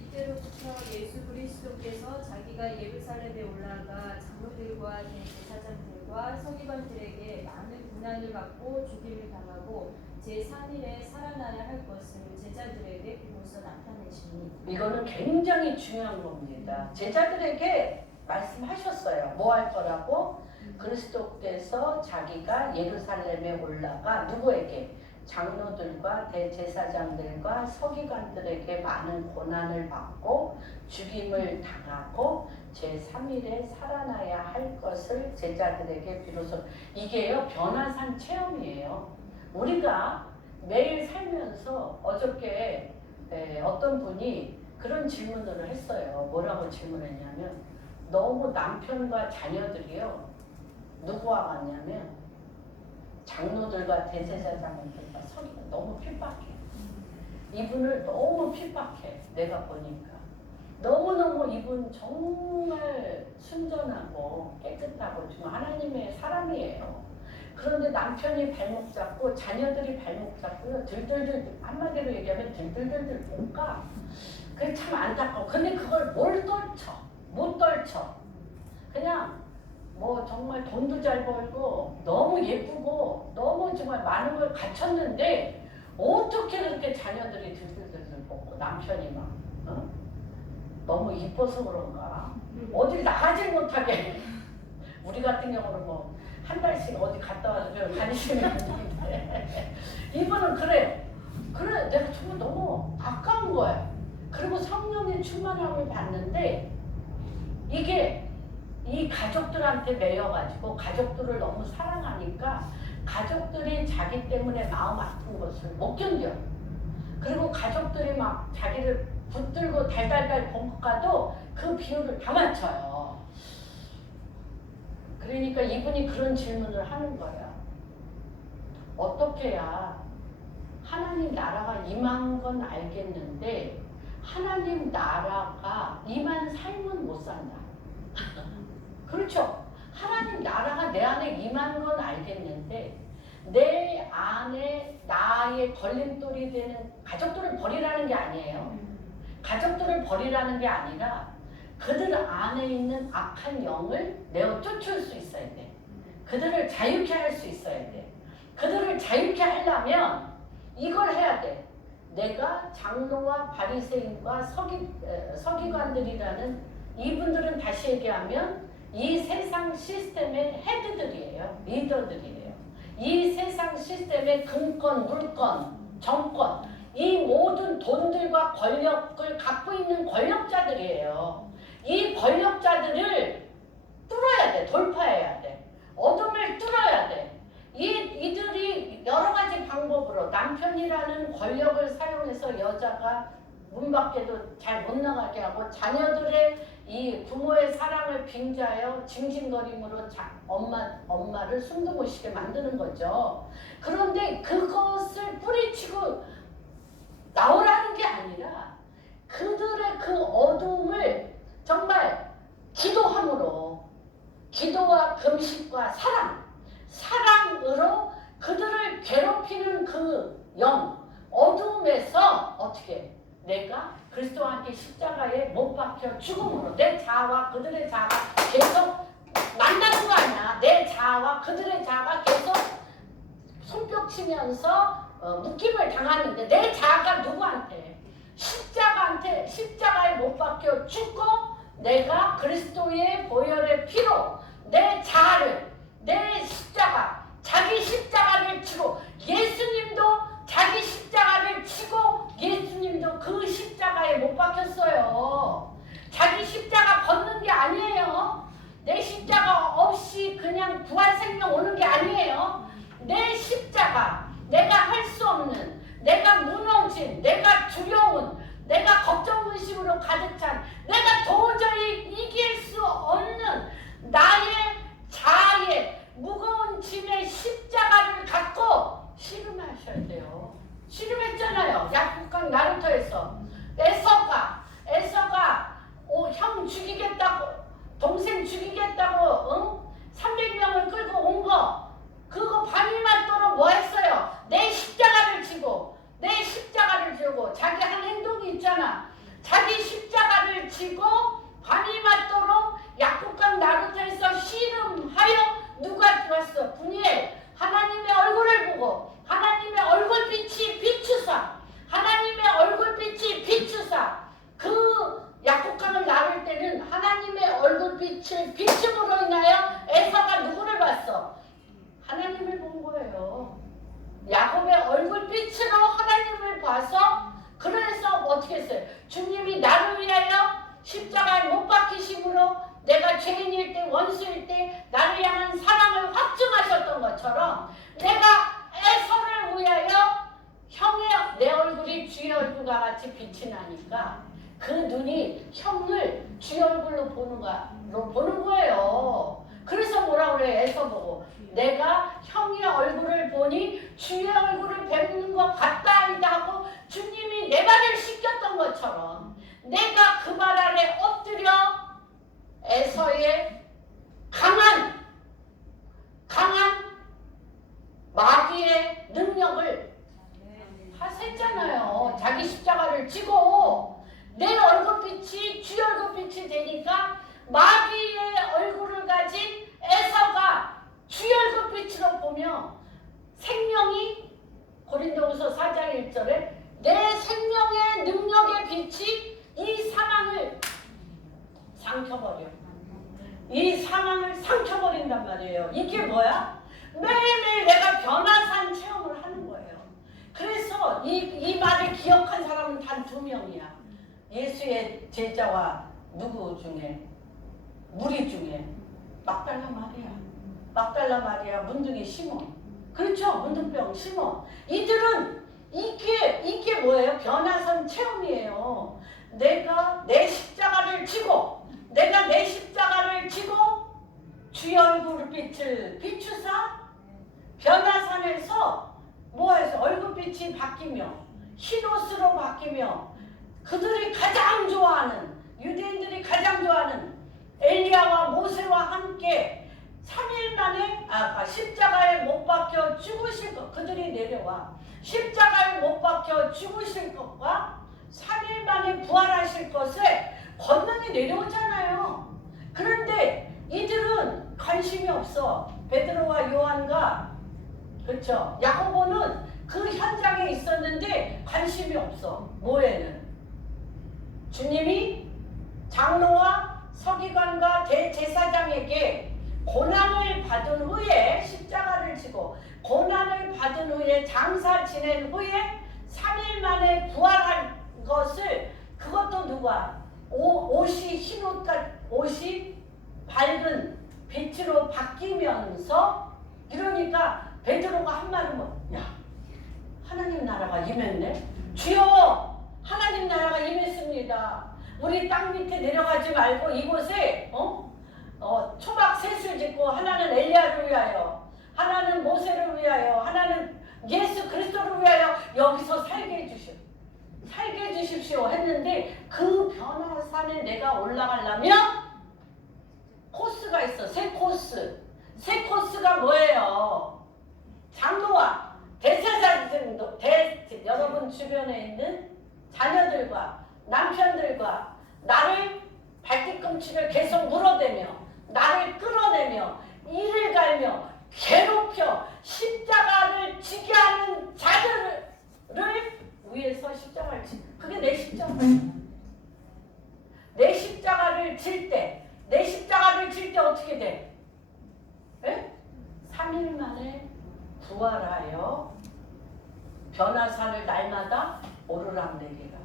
이때로부터 예수 그리스도께서 자기가 예루살렘에 올라가 장로들과 대제사장들과 서기관들에게 많은 고난을 받고 죽임을 당하고 제3일에 살아나야 할 것을 제자들에게 비로소 나타내시니 이거는 굉장히 중요한 겁니다. 제자들에게 말씀하셨어요. 뭐 할 거라고? 그리스도께서 자기가 예루살렘에 올라가 누구에게? 장로들과 대제사장들과 서기관들에게 많은 고난을 받고 죽임을 당하고 제3일에 살아나야 할 것을 제자들에게 비로소 이게요 변화산 체험이에요. 우리가 매일 살면서 어저께 어떤 분이 그런 질문을 했어요. 뭐라고 질문했냐면 너무 남편과 자녀들이요 누구와 같냐면 장로들과 대제사장들과 서기가 너무 핍박해. 이분을 너무 핍박해. 내가 보니까 너무너무 이분 정말 순전하고 깨끗하고 지금 하나님의 사람이에요. 그런데 남편이 발목 잡고 자녀들이 발목 잡고요. 들들들 한마디로 얘기하면 들들들들 볶아. 그게 참 안타까워. 근데 그걸 못 떨쳐. 그냥 뭐 정말 돈도 잘 벌고 너무 예쁘고 너무 정말 많은 걸 갖췄는데 어떻게 그렇게 자녀들이 들들들들 볶고 남편이 막 너무 이뻐서 그런가 어딜 나가질 못하게 우리 같은 경우는 뭐 한 달씩 어디 갔다 와서 다니시는 분인데 이분은 그래 내가 정말 너무 아까운 거야. 그리고 성령의 충만함을 받는데 이게 이 가족들한테 매여가지고 가족들을 너무 사랑하니까 가족들이 자기 때문에 마음 아픈 것을 못 견뎌. 그리고 가족들이 막 자기를 붙들고 달달달 볶아도 그 비율을 다 맞춰요. 그러니까 이분이 그런 질문을 하는 거야. 어떻게 해야 하나님 나라가 임한 건 알겠는데 하나님 나라가 임한 삶은 못 산다. 그렇죠. 하나님 나라가 내 안에 임한 건 알겠는데 내 안에 나의 걸림돌이 되는 가족들을 버리라는 게 아니에요. 가족들을 버리라는 게 아니라 그들 안에 있는 악한 영을 내어 쫓을 수 있어야 돼. 그들을 자유케 할 수 있어야 돼. 그들을 자유케 하려면 이걸 해야 돼. 내가 장로와 바리새인과 서기관들이라는 이분들은 다시 얘기하면 이 세상 시스템의 헤드들이에요. 리더들이에요. 이 세상 시스템의 금권, 물권, 정권 이 모든 돈들과 권력을 갖고 있는 권력자들이에요. 이 권력자들을 뚫어야 돼. 돌파해야 돼. 어둠을 뚫어야 돼. 이들이 여러 가지 방법으로 남편이라는 권력을 사용해서 여자가 문 밖에도 잘 못 나가게 하고 자녀들의 이 부모의 사랑을 빙자하여 징징거림으로 엄마를 숨도 못 쉬게 만드는 거죠. 그런데 그것을 뿌리치고 나오라는 게 아니라 그들의 그 어둠을 정말 기도함으로 기도와 금식과 사랑으로 그들을 괴롭히는 그 영 어둠에서 어떻게 내가 그리스도와 함께 십자가에 못 박혀 죽음으로 내 자아와 그들의 자아가 계속 만나는 거 아니야. 내 자아와 그들의 자아가 계속 손뼉치면서 묶임을 당하는데 내 자아가 누구한테? 십자가에 못 박혀 죽고 내가 그리스도의 보혈의 피로 내 자아를 내 십자가 자기 십자가를 치고 예수님도 자기 십자가를 치고 예수님도 그 십자가에 못 박혔어요. 자기 십자가 벗는 게 아니에요. 내 십자가 없이 그냥 부활 생명 오는 게 아니에요. 내 십자가 내가 할 수 없는 내가 무너진 내가 두려운 내가 걱정 의심으로 가득 찬 내가 도저히 이길 수 없는 나의 자아의 무거운 짐의 십자가를 갖고 씨름하셔야 돼요. 씨름했잖아요. 약국강 나루토에서 에서가 형 죽이겠다고 동생 죽이겠다고 300명을 끌고 온 거 그거 밤이 맞도록 뭐 했어요? 내 십자가를 지고 자기 한 행동이 있잖아. 자기 십자가를 지고 밤이 맞도록 약국강 나루토에서 씨름하여 누가 들었어? 분이엘 하나님의 얼굴을 보고 하나님의 얼굴빛이 비추사 하나님의 얼굴빛이 비추사 그 약국강을 나를 때는 하나님의 얼굴빛을 비춤으로 인하여 에서가 누구를 봤어? 하나님을 본 거예요. 야곱의 얼굴빛으로 하나님을 봐서 그래서 어떻게 했어요? 주님이 나를 위하여 십자가에 못 박히심으로 내가 죄인일 때 원수일 때 나를 향한 사랑을 확증하셨던 것처럼 내가 에서를 위하여 형의 내 얼굴이 주의 얼굴과 같이 빛이 나니까 그 눈이 형을 주의 얼굴로 보는 거예요. 그래서 뭐라 그래? 에서 보고 내가 형의 얼굴을 보니 주의 얼굴을 뵙는 것 같다이다 하고 주님이 내 발을 씻겼던 것처럼 내가 그 발 아래 엎드려 에서의 강한 마귀의 능력을 하셨잖아요. 자기 십자가를 지고 내 얼굴빛이 주의 얼굴빛이 되니까 마귀의 얼굴을 가진 에서가 주의 얼굴빛으로 보며 생명이 고린도후서 4장 1절에 내 생명의 능력의 빛이 이 사망을 삼켜버려. 이 사망을 삼켜버린단 말이에요. 이게 뭐야? 매일매일 내가 변화산 체험을 하는 거예요. 그래서 이 말을 기억한 사람은 단 2명이야. 예수의 제자와 누구 중에? 무리 중에 막달라 마리아, 문둥이 시몬. 그렇죠? 문둥병 시몬. 이들은 이게 뭐예요? 변화산 체험이에요. 내가 내 십자가를 지고 주의 얼굴빛을 비추사 변화산에서 뭐해서 얼굴빛이 바뀌며 흰옷으로 바뀌며 그들이 가장 좋아하는 유대인들이 가장 좋아하는 엘리야와 모세와 함께 3일 만에 십자가에 못 박혀 죽으실 것 그들이 내려와 십자가에 못 박혀 죽으실 것과 3일 만에 부활하실 것을 권능이 내려오잖아요. 그런데 이들은 관심이 없어. 베드로와 요한과 그렇죠. 야고보는 그 현장에 있었는데 관심이 없어. 뭐에는 주님이 장로와 서기관과 대제사장에게 고난을 받은 후에 십자가를 지고 고난을 받은 후에 장사 지낸 후에 3일 만에 부활한 것을 그것도 누가 옷이 옷이 밝은 빛으로 바뀌면서 이러니까 베드로가 한 말은 야 하나님 나라가 임했네. 주여 하나님 나라가 임했습니다. 우리 땅 밑에 내려가지 말고 이곳에 초막 셋을 짓고 하나는 엘리야를 위하여 하나는 모세를 위하여 하나는 예수 그리스도를 위하여 여기서 살게 해주십시오 했는데 그 변화산에 내가 올라가려면 코스가 있어. 세 코스가 뭐예요? 장로와 대제사장도 여러분 주변에 있는 자녀들과 남편들과 나를 발뒤꿈치를 계속 물어대며 나를 끌어내며 이를 갈며 괴롭혀 십자가를 지게 하는 자들을 위해서 십자가를 그게 내 십자가야. 내 십자가를 질 때 어떻게 돼? 3일 만에 부활하여 변화산을 날마다 오르락내리락.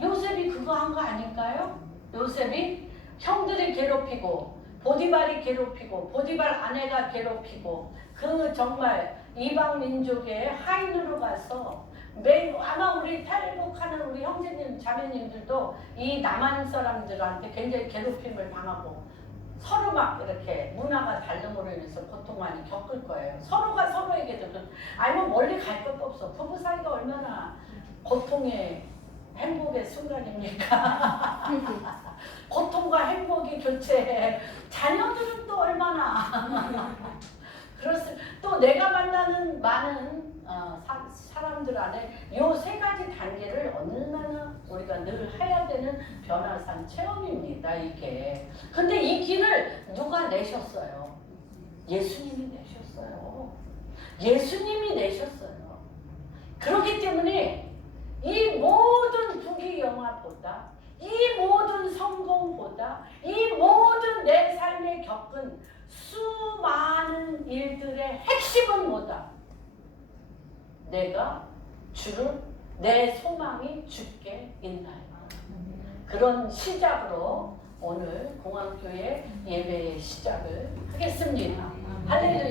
요셉이 그거 한 거 아닐까요? 요셉이 형들이 괴롭히고 보디발이 괴롭히고 보디발 아내가 괴롭히고 그 정말 이방 민족의 하인으로 가서 아마 우리 탈북하는 우리 형제님 자매님들도 이 남한 사람들한테 굉장히 괴롭힘을 당하고 서로 막 이렇게 문화가 다름으로 인해서 고통 많이 겪을 거예요. 서로가 서로에게도 아니면 멀리 갈 것도 없어. 부부 사이가 얼마나 고통의 행복의 순간입니까? 고통과 행복이 교체해. 자녀들은 또 얼마나 또 내가 만나는 많은 사람들 안에 요 3가지 단계를 얼마나 우리가 늘 해야 되는 변화산 체험입니다. 이게. 근데 이 길을 누가 내셨어요? 예수님이 내셨어요. 그렇기 때문에 이 모든 부귀 영화보다 이 모든 성공보다 이 모든 내 삶에 겪은 수많은 일들의 핵심은 뭐다? 내가 내 소망이 주께 있나요? 그런 시작으로 오늘 공항교회 예배의 시작을 하겠습니다. 할렐루야.